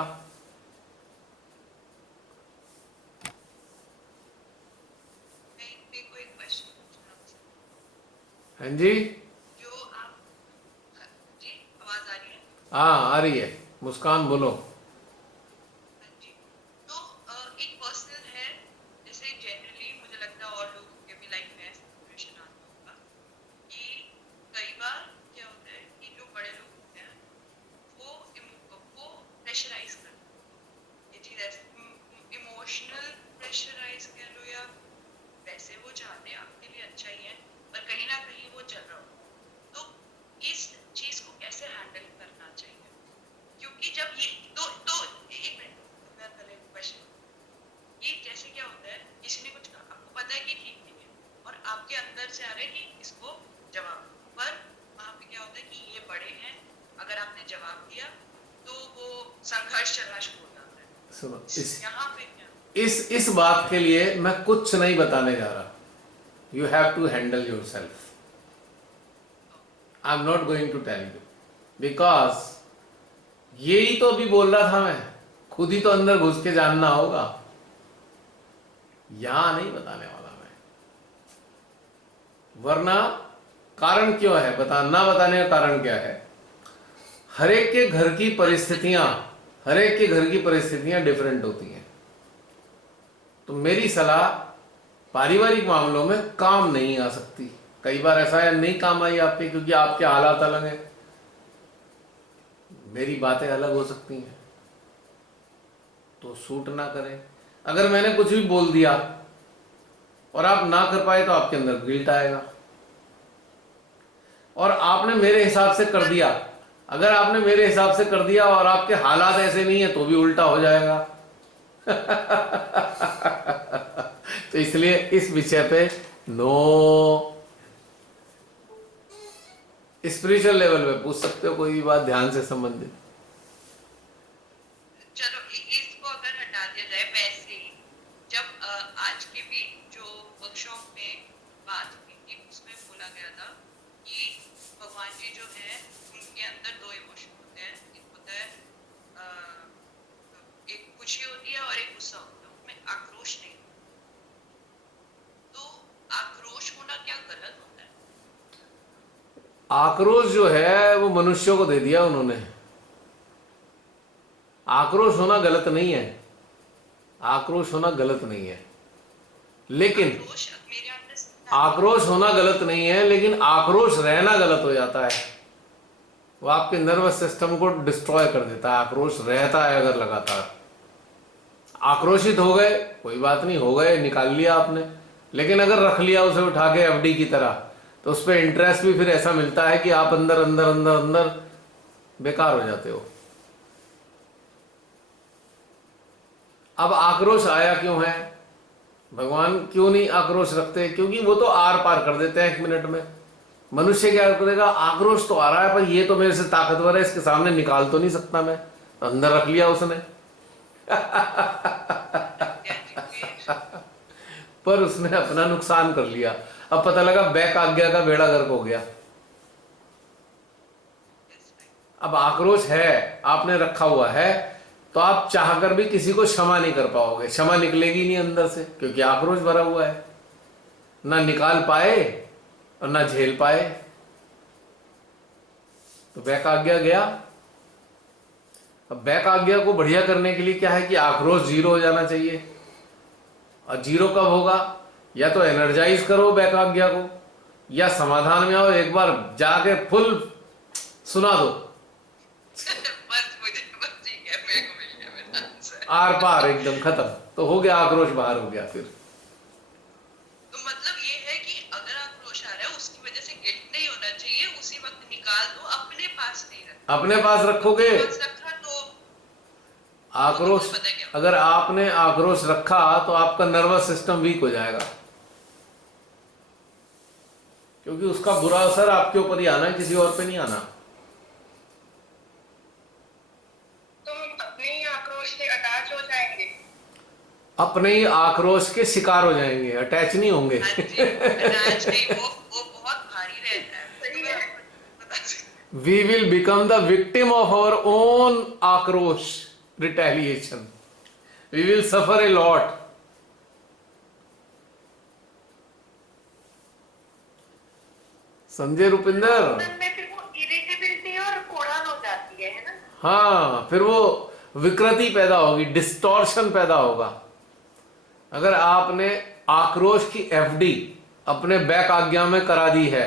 हाँ जी, जो आप जी आवाज आ रही है? हाँ आ रही है। मुस्कान बोलो। जी, है कि ठीक नहीं है, और आपके अंदर से आ रहा है कि इसको जवाब दो। पर वहां पे क्या होता है कि ये बड़े हैं, अगर आपने जवाब दिया तो वो संघर्ष चलना शुरू हो जाता है। सुनो, यहाँ पे क्या इस बात के लिए मैं कुछ नहीं बताने जा रहा। You have to handle yourself. I am not going to tell you, because यही तो अभी बोल रहा था मैं, खुद ही तो अंदर घुस के जानना होगा, यहां नहीं बताने वाला मैं। वरना कारण क्यों है, ना बताने का कारण क्या है, हर एक के घर की परिस्थितियां डिफरेंट होती हैं। तो मेरी सलाह पारिवारिक मामलों में काम नहीं आ सकती। कई बार ऐसा है नहीं काम आई आपके, क्योंकि आपके हालात अलग हैं, मेरी बातें अलग हो सकती हैं, तो सूट ना करें। अगर मैंने कुछ भी बोल दिया और आप ना कर पाए तो आपके अंदर गिल्ट आएगा, और आपने मेरे हिसाब से कर दिया, अगर आपने मेरे हिसाब से कर दिया और आपके हालात ऐसे नहीं है तो भी उल्टा हो जाएगा। तो इसलिए इस विषय पे नो। स्पिरिचुअल लेवल पे पूछ सकते हो कोई भी बात ध्यान से संबंधित। चलो इसको अगर हटा दिया जाए, वैसे ही जब आज के भी जो वर्कशॉप में बात हुई थी उसमें बोला गया था कि भगवान जी जो है उनके अंदर दो इमोशन होते हैं, एक होता है एक खुशी होती है और एक गुस्सा होता है, उसमें आक्रोश नहीं होता। तो आक्रोश होना क्या गलत होता है? आक्रोश जो है वो मनुष्यों को दे दिया उन्होंने। आक्रोश होना गलत नहीं है, आक्रोश होना गलत नहीं है, लेकिन मेरे अंदर से आक्रोश होना गलत नहीं है, लेकिन आक्रोश रहना गलत हो जाता है। वो आपके नर्वस सिस्टम को डिस्ट्रॉय कर देता है। आक्रोश रहता है अगर लगातार, आक्रोशित हो गए कोई बात नहीं, हो गए, निकाल लिया आपने, लेकिन अगर रख लिया उसे उठा के एफडी की तरह, तो उस पर इंटरेस्ट भी फिर ऐसा मिलता है कि आप अंदर अंदर अंदर अंदर बेकार हो जाते हो। अब आक्रोश आया क्यों है, भगवान क्यों नहीं आक्रोश रखते? क्योंकि वो तो आर पार कर देते हैं 1 मिनट में। मनुष्य क्या करेगा, आक्रोश तो आ रहा है पर ये तो मेरे से ताकतवर है, इसके सामने निकाल तो नहीं सकता मैं, अंदर रख लिया उसने। पर उसने अपना नुकसान कर लिया। अब पता लगा बैक आज्ञा का बेड़ा गर्क हो गया। अब आक्रोश है, आपने रखा हुआ है, तो आप चाहकर भी किसी को क्षमा नहीं कर पाओगे, क्षमा निकलेगी नहीं अंदर से, क्योंकि आक्रोश भरा हुआ है, ना निकाल पाए और ना झेल पाए। तो बैक आज्ञा गया। अब बैक आज्ञा को बढ़िया करने के लिए क्या है कि आक्रोश 0 हो जाना चाहिए। और 0 कब होगा, या तो एनर्जाइज करो बैक आज्ञा को, या समाधान में आओ, एक बार जाके फुल सुना दो, आर पार एकदम खत्म, तो हो गया, आक्रोश बाहर हो गया। फिर तो मतलब ये है कि अगर आक्रोश आ रहा है उसकी वजह से गिल्ट नहीं होना चाहिए, उसी वक्त निकाल दो, अपने पास नहीं रखना। अपने पास रखोगे रखा तो आक्रोश, अगर आपने आक्रोश रखा तो आपका नर्वस सिस्टम वीक हो जाएगा, क्योंकि उसका बुरा असर आपके ऊपर ही आना है, किसी और पे नहीं आना। तो हम अपने ही आक्रोश से अटैच हो जाएंगे, अपने ही आक्रोश के शिकार हो जाएंगे, अटैच नहीं होंगे। अटैच नहीं, वो बहुत भारी रहता है। सही है। We will become the victim of our own आक्रोश retaliation. We will suffer a lot. समझे रुपिंदर? मन में फिर वो इरिटेबिलिटी और कोड़न हो जाती है ना? हाँ, फिर वो विकृति पैदा होगी, डिस्टॉर्शन पैदा होगा। अगर आपने आक्रोश की एफडी अपने बैक आज्ञा में करा दी है,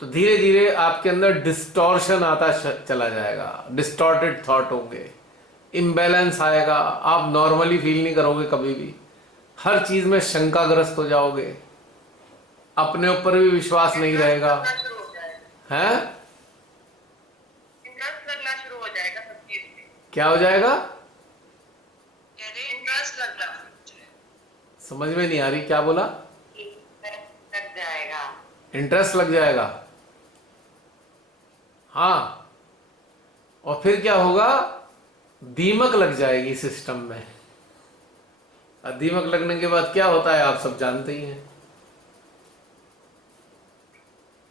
तो धीरे धीरे आपके अंदर डिस्टॉर्शन आता चला जाएगा, डिस्टॉर्टेड थॉट होंगे, इम्बैलेंस आएगा, आप नॉर्मली फील नहीं करोगे कभी भी, हर चीज में शंकाग्रस्त हो जाओगे, अपने ऊपर भी विश्वास नहीं रहेगा, हैं? इंटरेस्ट लगना शुरू हो जाएगा सब चीज में। क्या हो जाएगा? इंटरेस्ट लगना, समझ में नहीं आ रही, क्या बोला? इंटरेस्ट लग जाएगा। हाँ, और फिर क्या होगा, दीमक लग जाएगी सिस्टम में। और दीमक लगने के बाद क्या होता है आप सब जानते ही हैं।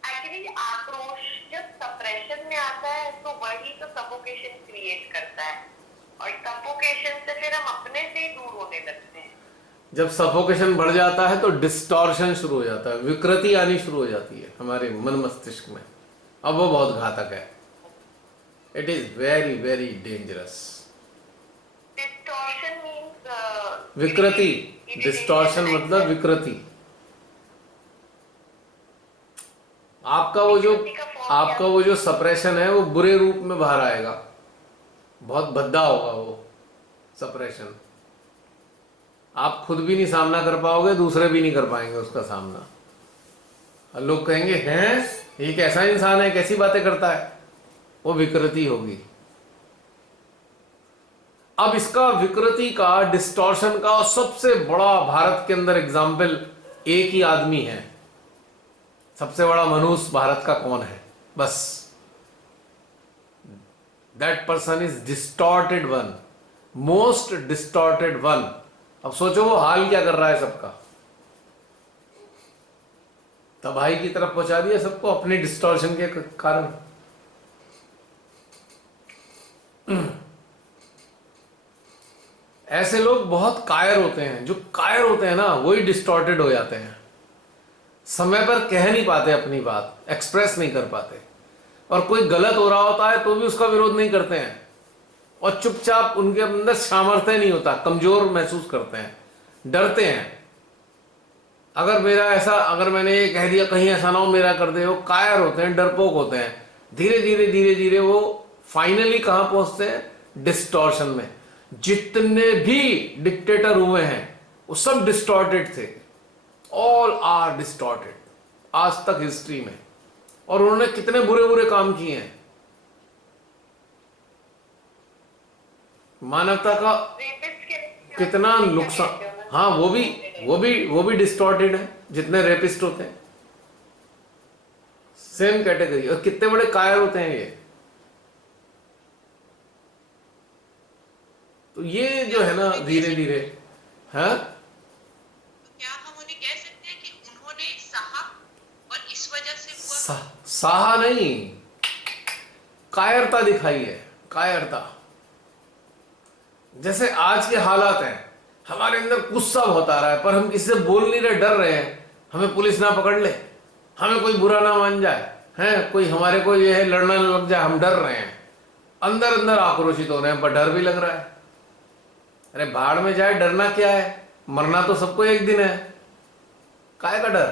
एक्चुअली आक्रोश जब सप्रेशन में आता है तो वही तो सफोकेशन क्रिएट करता है, और सफोकेशन से फिर हम अपने से ही दूर होने लगते हैं। जब सफोकेशन बढ़ जाता है तो डिस्टॉर्शन शुरू हो जाता है, विकृति आनी शुरू हो जाती है हमारे मन मस्तिष्क में। अब वो बहुत घातक है। It is very very dangerous. Distortion means विकृति, डिस्टॉर्शन मतलब विकृति। आपका वो जो सप्रेशन है वो बुरे रूप में बाहर आएगा, बहुत भद्दा होगा वो सप्रेशन। आप खुद भी नहीं सामना कर पाओगे, दूसरे भी नहीं कर पाएंगे उसका सामना। और लोग कहेंगे हैं ये कैसा इंसान है, कैसी बातें करता है। वो विकृति होगी। अब इसका विकृति का, डिस्टॉर्शन का सबसे बड़ा भारत के अंदर एग्जाम्पल एक ही आदमी है। सबसे बड़ा मनुष्य भारत का कौन है? बस that person is distorted one, most distorted one. अब सोचो वो हाल क्या कर रहा है सबका। तबाही की तरफ पहुंचा दिया सबको अपने डिस्टॉर्शन के कारण। ऐसे लोग बहुत कायर होते हैं। जो कायर होते हैं ना वही डिस्टॉर्टेड हो जाते हैं। समय पर कह नहीं पाते अपनी बात, एक्सप्रेस नहीं कर पाते, और कोई गलत हो रहा होता है तो भी उसका विरोध नहीं करते हैं, और चुपचाप उनके अंदर सामर्थ्य नहीं होता, कमजोर महसूस करते हैं, डरते हैं। अगर मैंने ये कह दिया कहीं ऐसा ना हो मेरा कर दे, वो कायर होते हैं, डरपोक होते हैं। धीरे धीरे वो फाइनली कहां पहुंचते हैं? डिस्टॉर्शन में। जितने भी डिक्टेटर हुए हैं वो सब डिस्टॉर्टेड थे। ऑल आर डिस्टॉर्टेड आज तक हिस्ट्री में। और उन्होंने कितने बुरे बुरे काम किए हैं। मानवता का कितना नुकसान। हाँ, वो भी डिस्टॉर्टेड है, जितने रेपिस्ट होते हैं सेम कैटेगरी। और कितने बड़े कायर होते हैं ये। तो ये जो है ना धीरे धीरे है। तो क्या हम उन्हें कह सकते हैं कि उन्होंने सहा और इस वजह से हुआ? सहा नहीं, कायरता दिखाई है, कायरता। जैसे आज के हालात हैं, हमारे अंदर गुस्सा बहुत आ रहा है पर हम किसी से बोल नहीं रहे, डर रहे हैं हमें पुलिस ना पकड़ ले, हमें कोई बुरा ना मान जाए, हैं कोई हमारे को ये है लड़ना ना लग जाए, हम डर रहे हैं। अंदर अंदर आक्रोशित हो रहे हैं पर डर भी लग रहा है। अरे भाड़ में जाए, डरना क्या है, मरना तो सबको एक दिन है, काहे का डर।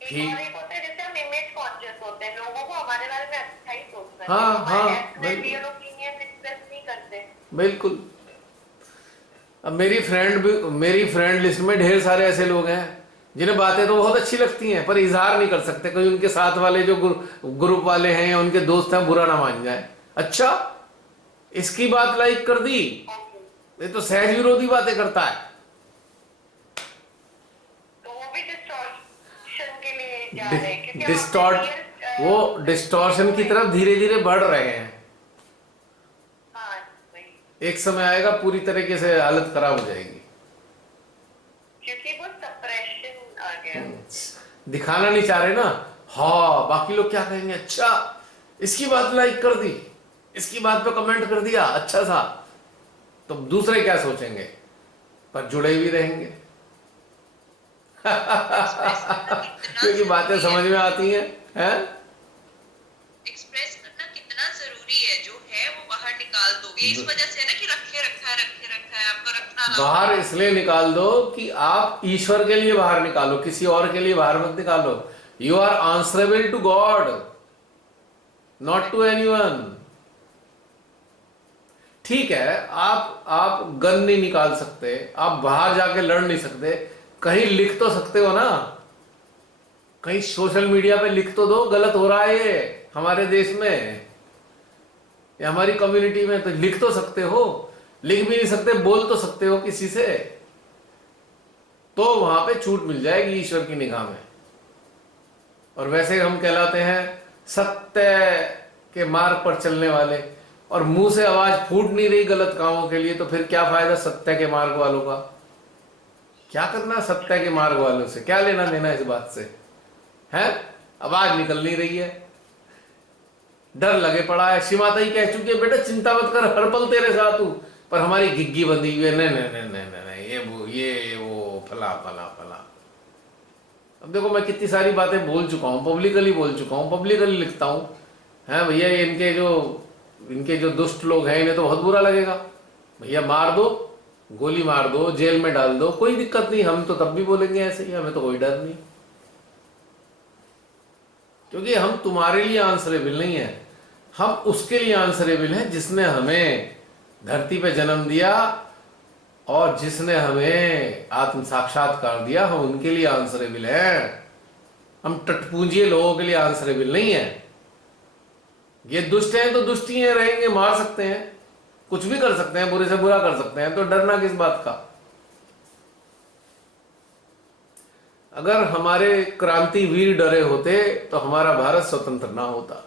ठीक, जैसे हम इमेज कॉन्शियस होते हैं, लोगों को हमारे बारे में अच्छा ही सोचना हाँ चाहिए, हाँ रियल ओपिनियन एक्सप्रेस नहीं करते। बिल्कुल। अब मेरी फ्रेंड लिस्ट में ढेर सारे ऐसे लोग हैं जिन्हें बातें तो बहुत अच्छी लगती हैं पर इजहार नहीं कर सकते, कहीं उनके साथ वाले जो ग्रुप वाले हैं या उनके दोस्त हैं बुरा ना मान जाए। अच्छा, इसकी बात लाइक कर दी, ये तो सहज विरोधी बातें करता है। तो वो भी डिस्टॉर्शन के लिए जा रहे हैं, क्योंकि वो डिस्टॉर्शन की तरफ धीरे धीरे बढ़ रहे हैं। हाँ, एक समय आएगा पूरी तरीके से हालत खराब हो जाएगी, क्योंकि वो सप्रेशन आ गया। दिखाना नहीं चाह रहे ना। हाँ, बाकी लोग क्या कहेंगे, अच्छा इसकी बात लाइक कर दी, इसकी बात पे कमेंट कर दिया, अच्छा था, तो दूसरे क्या सोचेंगे, पर जुड़े भी रहेंगे क्योंकि बातें समझ में आती हैं। एक्सप्रेस करना कितना जरूरी है, जो है वो बाहर निकाल दोगे। इस वजह से है ना कि रखे रखा है आपका रखना ना। बाहर इसलिए निकाल दो कि आप ईश्वर के लिए बाहर निकालो, किसी और के लिए बाहर मत निकालो। You are answerable to God, not to anyone. ठीक है, आप गन नहीं निकाल सकते, आप बाहर जाके लड़ नहीं सकते, कहीं लिख तो सकते हो ना, कहीं सोशल मीडिया पे लिख तो दो गलत हो रहा है ये हमारे देश में या हमारी कम्युनिटी में, तो लिख तो सकते हो। लिख भी नहीं सकते, बोल तो सकते हो किसी से। तो वहां पे छूट मिल जाएगी ईश्वर की निगाह में। और वैसे हम कहलाते हैं सत्य के मार्ग पर चलने वाले, और मुंह से आवाज फूट नहीं रही गलत कामों के लिए, तो फिर क्या फायदा सत्य के मार्ग वालों का? क्या करना सत्य के मार्ग वालों से? क्या लेना देना इस बात से है? आवाज निकल नहीं रही है, डर लगे पड़ा है। शिव माता ही कह चुकी है बेटा चिंता मत कर, हर पल तेरे साथ हूं, पर हमारी घिग्गी बंधी हुई है, नहीं नहीं नहीं नहीं नहीं, ये वो फला फला फला। अब देखो मैं कितनी सारी बातें बोल चुका हूं, पब्लिकली बोल चुका हूं, पब्लिकली लिखता हूं, है भैया। इनके जो दुष्ट लोग हैं इन्हें तो बहुत बुरा लगेगा, भैया मार दो, गोली मार दो, जेल में डाल दो, कोई दिक्कत नहीं, हम तो तब भी बोलेंगे ऐसे ही, हमें तो कोई डर नहीं, क्योंकि हम तुम्हारे लिए आंसरेबल नहीं है, हम उसके लिए आंसरेबल हैं जिसने हमें धरती पे जन्म दिया और जिसने हमें आत्म साक्षात्कार दिया, हम उनके लिए आंसरेबल हैं। हम टटपूंजिए लोगों के लिए आंसरेबल नहीं है। ये दुष्ट हैं तो दुष्ट ही हैं, रहेंगे, मार सकते हैं, कुछ भी कर सकते हैं, बुरे से बुरा कर सकते हैं, तो डरना किस बात का? अगर हमारे क्रांतिवीर डरे होते तो हमारा भारत स्वतंत्र ना होता।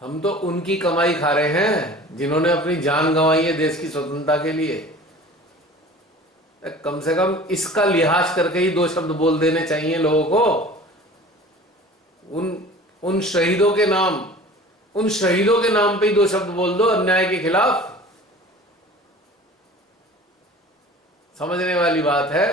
हम तो उनकी कमाई खा रहे हैं जिन्होंने अपनी जान गंवाई है देश की स्वतंत्रता के लिए। कम से कम इसका लिहाज करके ही दो शब्द बोल देने चाहिए लोगों को। उन शहीदों के नाम पे ही दो शब्द बोल दो अन्याय के खिलाफ। समझने वाली बात है।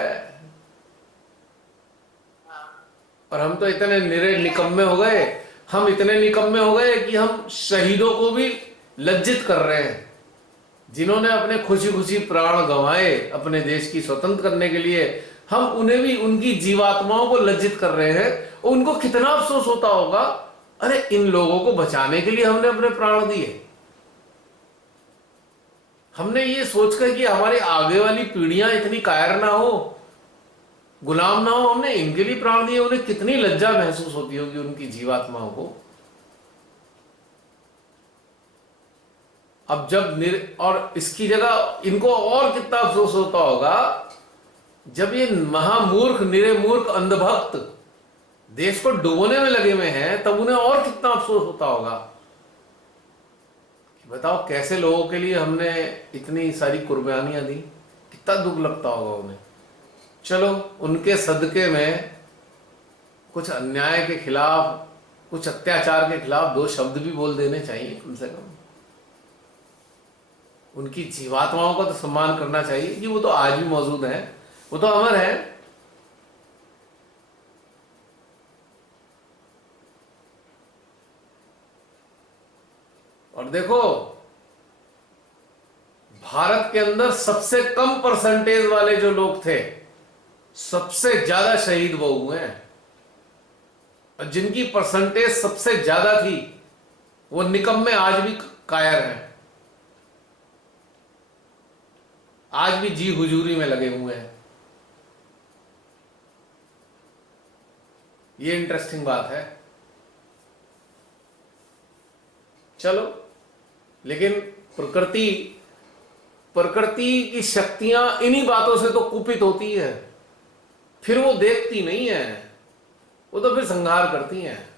और हम तो इतने निकम्मे हो गए, हम इतने निकम्मे हो गए कि हम शहीदों को भी लज्जित कर रहे हैं, जिन्होंने अपने खुशी खुशी प्राण गंवाए अपने देश की स्वतंत्र करने के लिए। हम उन्हें भी, उनकी जीवात्माओं को लज्जित कर रहे हैं। उनको कितना अफसोस होता होगा, अरे इन लोगों को बचाने के लिए हमने अपने प्राण दिए। हमने ये सोचकर कि हमारी आगे वाली पीढ़ियां इतनी कायर ना हो, गुलाम ना हो, हमने इनके लिए प्राण दिए। उन्हें कितनी लज्जा महसूस होती होगी उनकी जीवात्माओं को। अब जब और इसकी जगह इनको और कितना अफसोस होता होगा जब ये महामूर्ख, निरे मूर्ख, अंधभक्त देश को डुबोने में लगे हुए हैं, तब उन्हें और कितना अफसोस होता होगा। बताओ कैसे लोगों के लिए हमने इतनी सारी कुर्बानियां दी, कितना दुख लगता होगा उन्हें। चलो उनके सदके में कुछ अन्याय के खिलाफ, कुछ अत्याचार के खिलाफ दो शब्द भी बोल देने चाहिए कम से कम। उनकी जीवात्माओं का तो सम्मान करना चाहिए कि वो तो आज भी मौजूद हैं, वो तो अमर है। और देखो भारत के अंदर सबसे कम परसेंटेज वाले जो लोग थे, सबसे ज्यादा शहीद वो हुए हैं। और जिनकी परसेंटेज सबसे ज्यादा थी वो निकम्मे आज भी कायर हैं, आज भी जी हुजूरी में लगे हुए हैं। ये इंटरेस्टिंग बात है। चलो, लेकिन प्रकृति की शक्तियां इन्हीं बातों से तो कुपित होती है, फिर वो देखती नहीं है, वो तो फिर संहार करती हैं।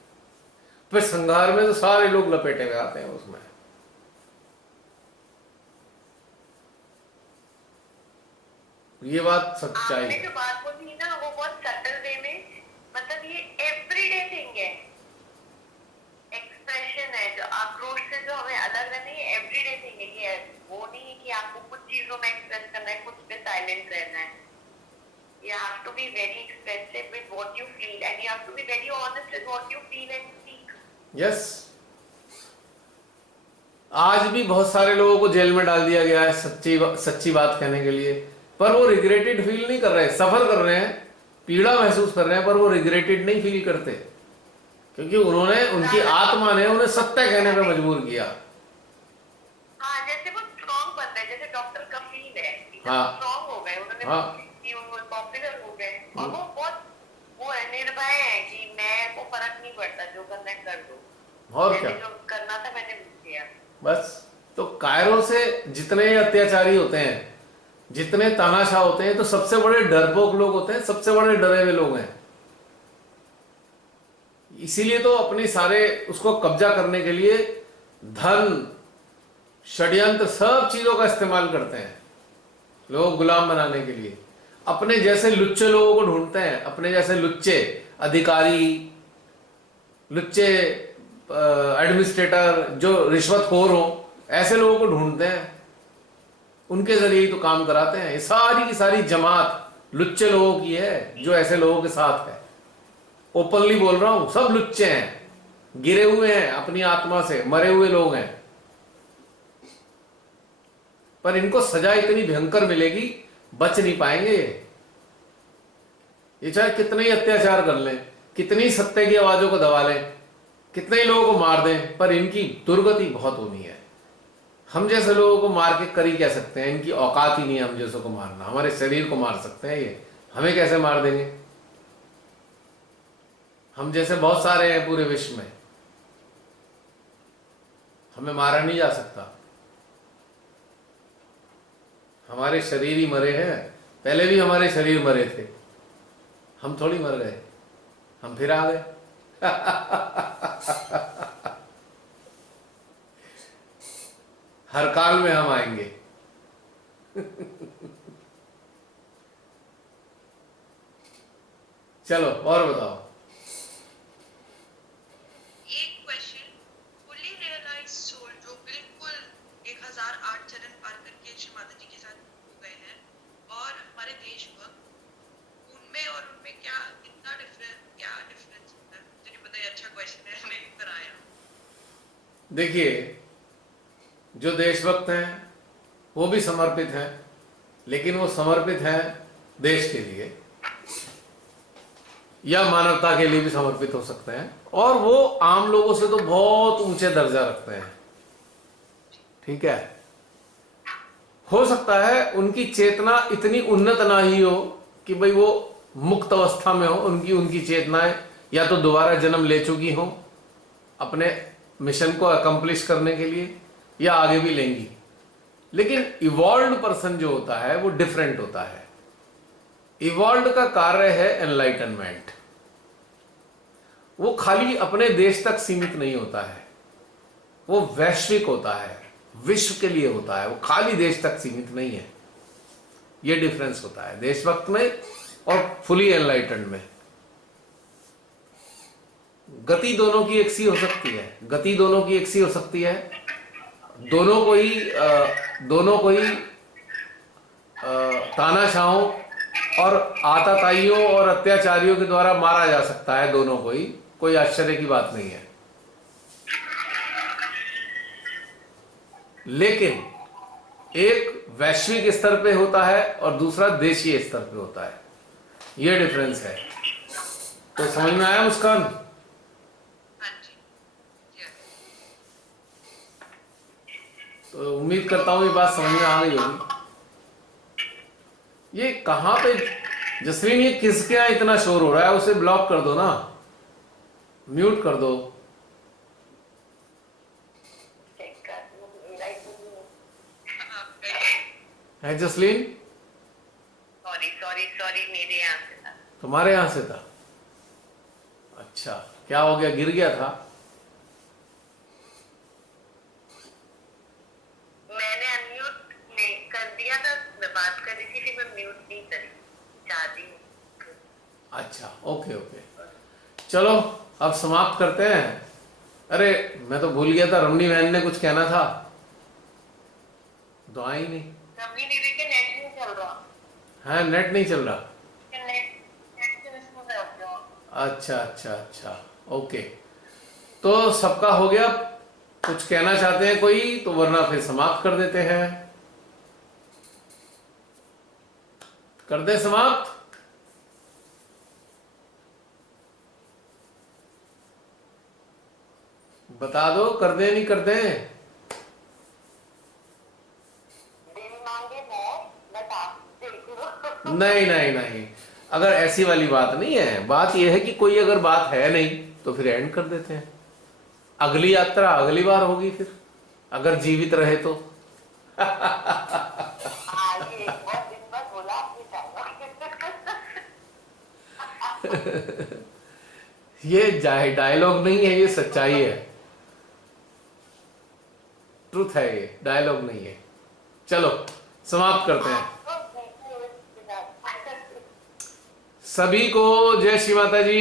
फिर संहार में तो सारे लोग लपेटे हुए आते हैं उसमें। ये बात सच्चाई आपने है। जो बात बोली ना वो बहुत सटल वे में, मतलब ये एवरीडे थिंग है, एक्सप्रेशन है, जो आक्रोश से जो हमें अलग रहना है, एवरीडे थिंग है। ये वो नहीं है कि आपको कुछ चीजों में एक्सप्रेस करना है, कुछ पे साइलेंट रहना है। You have to be very expressive with what you feel and you have to be very honest with what you feel and speak. Yes, आज भी बहुत सारे लोगों को जेल में डाल दिया गया है सच्ची बात कहने के लिए, पर वो रिग्रेटेड फील नहीं कर रहे, सफर कर रहे हैं, पीड़ा महसूस कर रहे हैं, पर वो रिग्रेटेड नहीं फील करते, क्योंकि उनकी आत्मा ने उन्हें सत्य कहने पे मजबूर किया। हाँ, जैसे वो स्ट्रॉन्ग बन रहे, जैसे डॉक्टर कफील है, हाँ, स्ट्रॉन्ग हो गए, उन्होंने पॉपुलर हो गए, और वो बहुत वो है, निर्भय है कि मैं को फर्क नहीं पड़ता, जो करना है कर दो, और क्या, जो करना था मैंने किया। बस तो कायरो से जितने अत्याचारी होते हैं, जितने तानाशाह होते हैं, तो सबसे बड़े डरपोक लोग होते हैं, सबसे बड़े डरे हुए लोग हैं। इसीलिए तो अपनी सारे उसको कब्जा करने के लिए धन, षड्यंत्र, सब चीजों का इस्तेमाल करते हैं लोग गुलाम बनाने के लिए। अपने जैसे लुच्चे लोगों को ढूंढते हैं, अपने जैसे लुच्चे अधिकारी, लुच्चे एडमिनिस्ट्रेटर जो रिश्वतखोर हो, ऐसे लोगों को ढूंढते हैं, उनके जरिए ही तो काम कराते हैं। ये सारी की सारी जमात लुच्चे लोगों की है जो ऐसे लोगों के साथ है। ओपनली बोल रहा हूं, सब लुच्चे हैं, गिरे हुए हैं अपनी आत्मा से, मरे हुए लोग हैं। पर इनको सजा इतनी भयंकर मिलेगी, बच नहीं पाएंगे ये चाहे कितने ही अत्याचार कर लें, कितनी सत्य की आवाजों को दबा लें, कितने ही लोगों को मार दें, पर इनकी दुर्गति बहुत होनी है। हम जैसे लोगों को मार के कर ही कह सकते हैं, इनकी औकात ही नहीं है हम जैसों को मारना। हमारे शरीर को मार सकते हैं ये, हमें कैसे मार देंगे? हम जैसे बहुत सारे हैं पूरे विश्व में, हमें मारा नहीं जा सकता। हमारे शरीर ही मरे हैं, पहले भी हमारे शरीर मरे थे, हम थोड़ी मर गए, हम फिर आ गए। हर काल में हम आएंगे। चलो और बताओ। एक क्वेश्चन, फुली रियलाइज सोल जो बिल्कुल 1008 चरण पार करके श्री माता जी के साथ हो गए हैं, और हमारे देशभक्त, उनमें और उनमें क्या कितना डिफरेंस होता है? मुझे नहीं पता, ये अच्छा क्वेश्चन है, नहीं उत्तर आया। देखिए, जो देशभक्त हैं वो भी समर्पित हैं, लेकिन वो समर्पित हैं देश के लिए या मानवता के लिए भी समर्पित हो सकते हैं, और वो आम लोगों से तो बहुत ऊंचे दर्जा रखते हैं। ठीक है, हो सकता है उनकी चेतना इतनी उन्नत ना ही हो कि भाई वो मुक्त अवस्था में हो, उनकी चेतनाएं या तो दोबारा जन्म ले चुकी हो अपने मिशन को अकम्प्लिश करने के लिए, या आगे भी लेंगी। लेकिन इवॉल्व्ड पर्सन जो होता है वो डिफरेंट होता है। इवॉल्व्ड का कार्य है एनलाइटनमेंट। वो खाली अपने देश तक सीमित नहीं होता है, वो वैश्विक होता है, विश्व के लिए होता है, वो खाली देश तक सीमित नहीं है। ये डिफरेंस होता है देशभक्त में और फुली एनलाइटन्ड में। गति दोनों की एक सी हो सकती है, गति दोनों की एक सी हो सकती है, दोनों को ही तानाशाहों और आताताइयों और अत्याचारियों के द्वारा मारा जा सकता है, दोनों को ही, कोई आश्चर्य की बात नहीं है। लेकिन एक वैश्विक स्तर पे होता है और दूसरा देशीय स्तर पे होता है, ये डिफरेंस है। तो समझ में आया मुस्कान? हाँ जी, जी। तो उम्मीद करता हूं ये बात समझ में आ गई होगी। ये कहां पे जसलीन, ये किसके यहाँ इतना शोर हो रहा है? उसे ब्लॉक कर दो ना, म्यूट कर दो। है जसलीन? सॉरी मेरे यहाँ से था। तुम्हारे यहाँ से था? अच्छा, क्या हो गया, गिर गया था? मैंने अनम्यूट नहीं कर दिया था, मैं बात कर रही थी, फिर मैं म्यूट नहीं करी चाहती। अच्छा, ओके ओके, चलो अब समाप्त करते हैं। अरे मैं तो भूल गया था, रमनी बहन ने कुछ कहना था, तो आई नहीं। रमनी दीदी के नेट नहीं चल रहा है, नेट नहीं चल रहा? अच्छा अच्छा अच्छा, ओके। तो सबका हो गया? कुछ कहना चाहते हैं कोई तो, वरना फिर समाप्त कर देते हैं। कर दे समाप्त? बता दो, कर दे नहीं कर दे? नहीं नहीं नहीं, अगर ऐसी वाली बात नहीं है, बात यह है कि कोई अगर बात है नहीं तो फिर एंड कर देते हैं। अगली यात्रा अगली बार होगी फिर। अगर जीवित रहे तो। हाँ, ये बहुत दिन बाद बोला आपने डायलॉग। ये डायलॉग नहीं है, ये सच्चाई है, ट्रुथ है, ये डायलॉग नहीं है। चलो समाप्त करते हैं। सभी को जय श्री माता जी।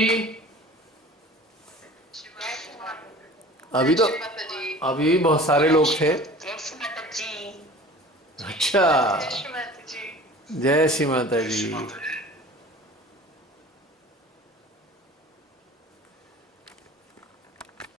अभी तो माता जी। अभी बहुत सारे लोग थे। जय श्री माता जी। अच्छा, जय श्री माता जी। जय श्री माता जी।